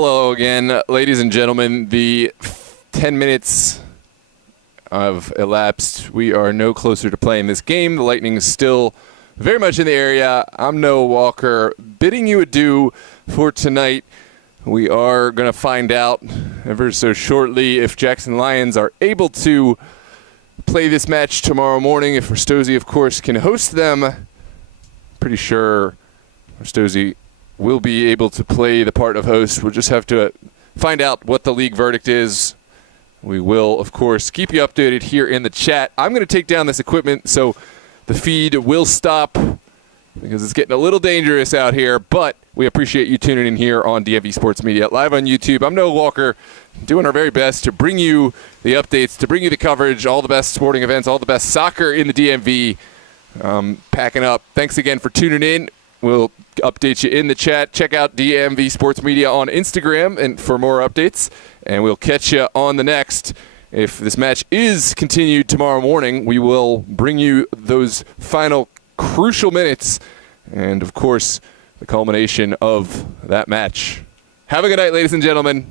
hello again, ladies and gentlemen. The 10 minutes have elapsed. We are no closer to playing this game. The Lightning is still very much in the area. I'm Noah Walker, bidding you adieu for tonight. We are going to find out ever so shortly if Jackson Lions are able to play this match tomorrow morning. If Ristozi, of course, can host them. Pretty sure Ristozi will be able to play the part of host. We'll just have to find out what the league verdict is. We will, of course, keep you updated here in the chat. I'm going to take down this equipment, so the feed will stop because it's getting a little dangerous out here, but we appreciate you tuning in here on DMV Sports Media, live on YouTube. I'm Noah Walker, doing our very best to bring you the updates, to bring you the coverage, all the best sporting events, all the best soccer in the DMV. Packing up. Thanks again for tuning in. We'll update you in the chat. Check out DMV Sports Media on Instagram and for more updates. And we'll catch you on the next. If this match is continued tomorrow morning, we will bring you those final crucial minutes and, of course, the culmination of that match. Have a good night, ladies and gentlemen.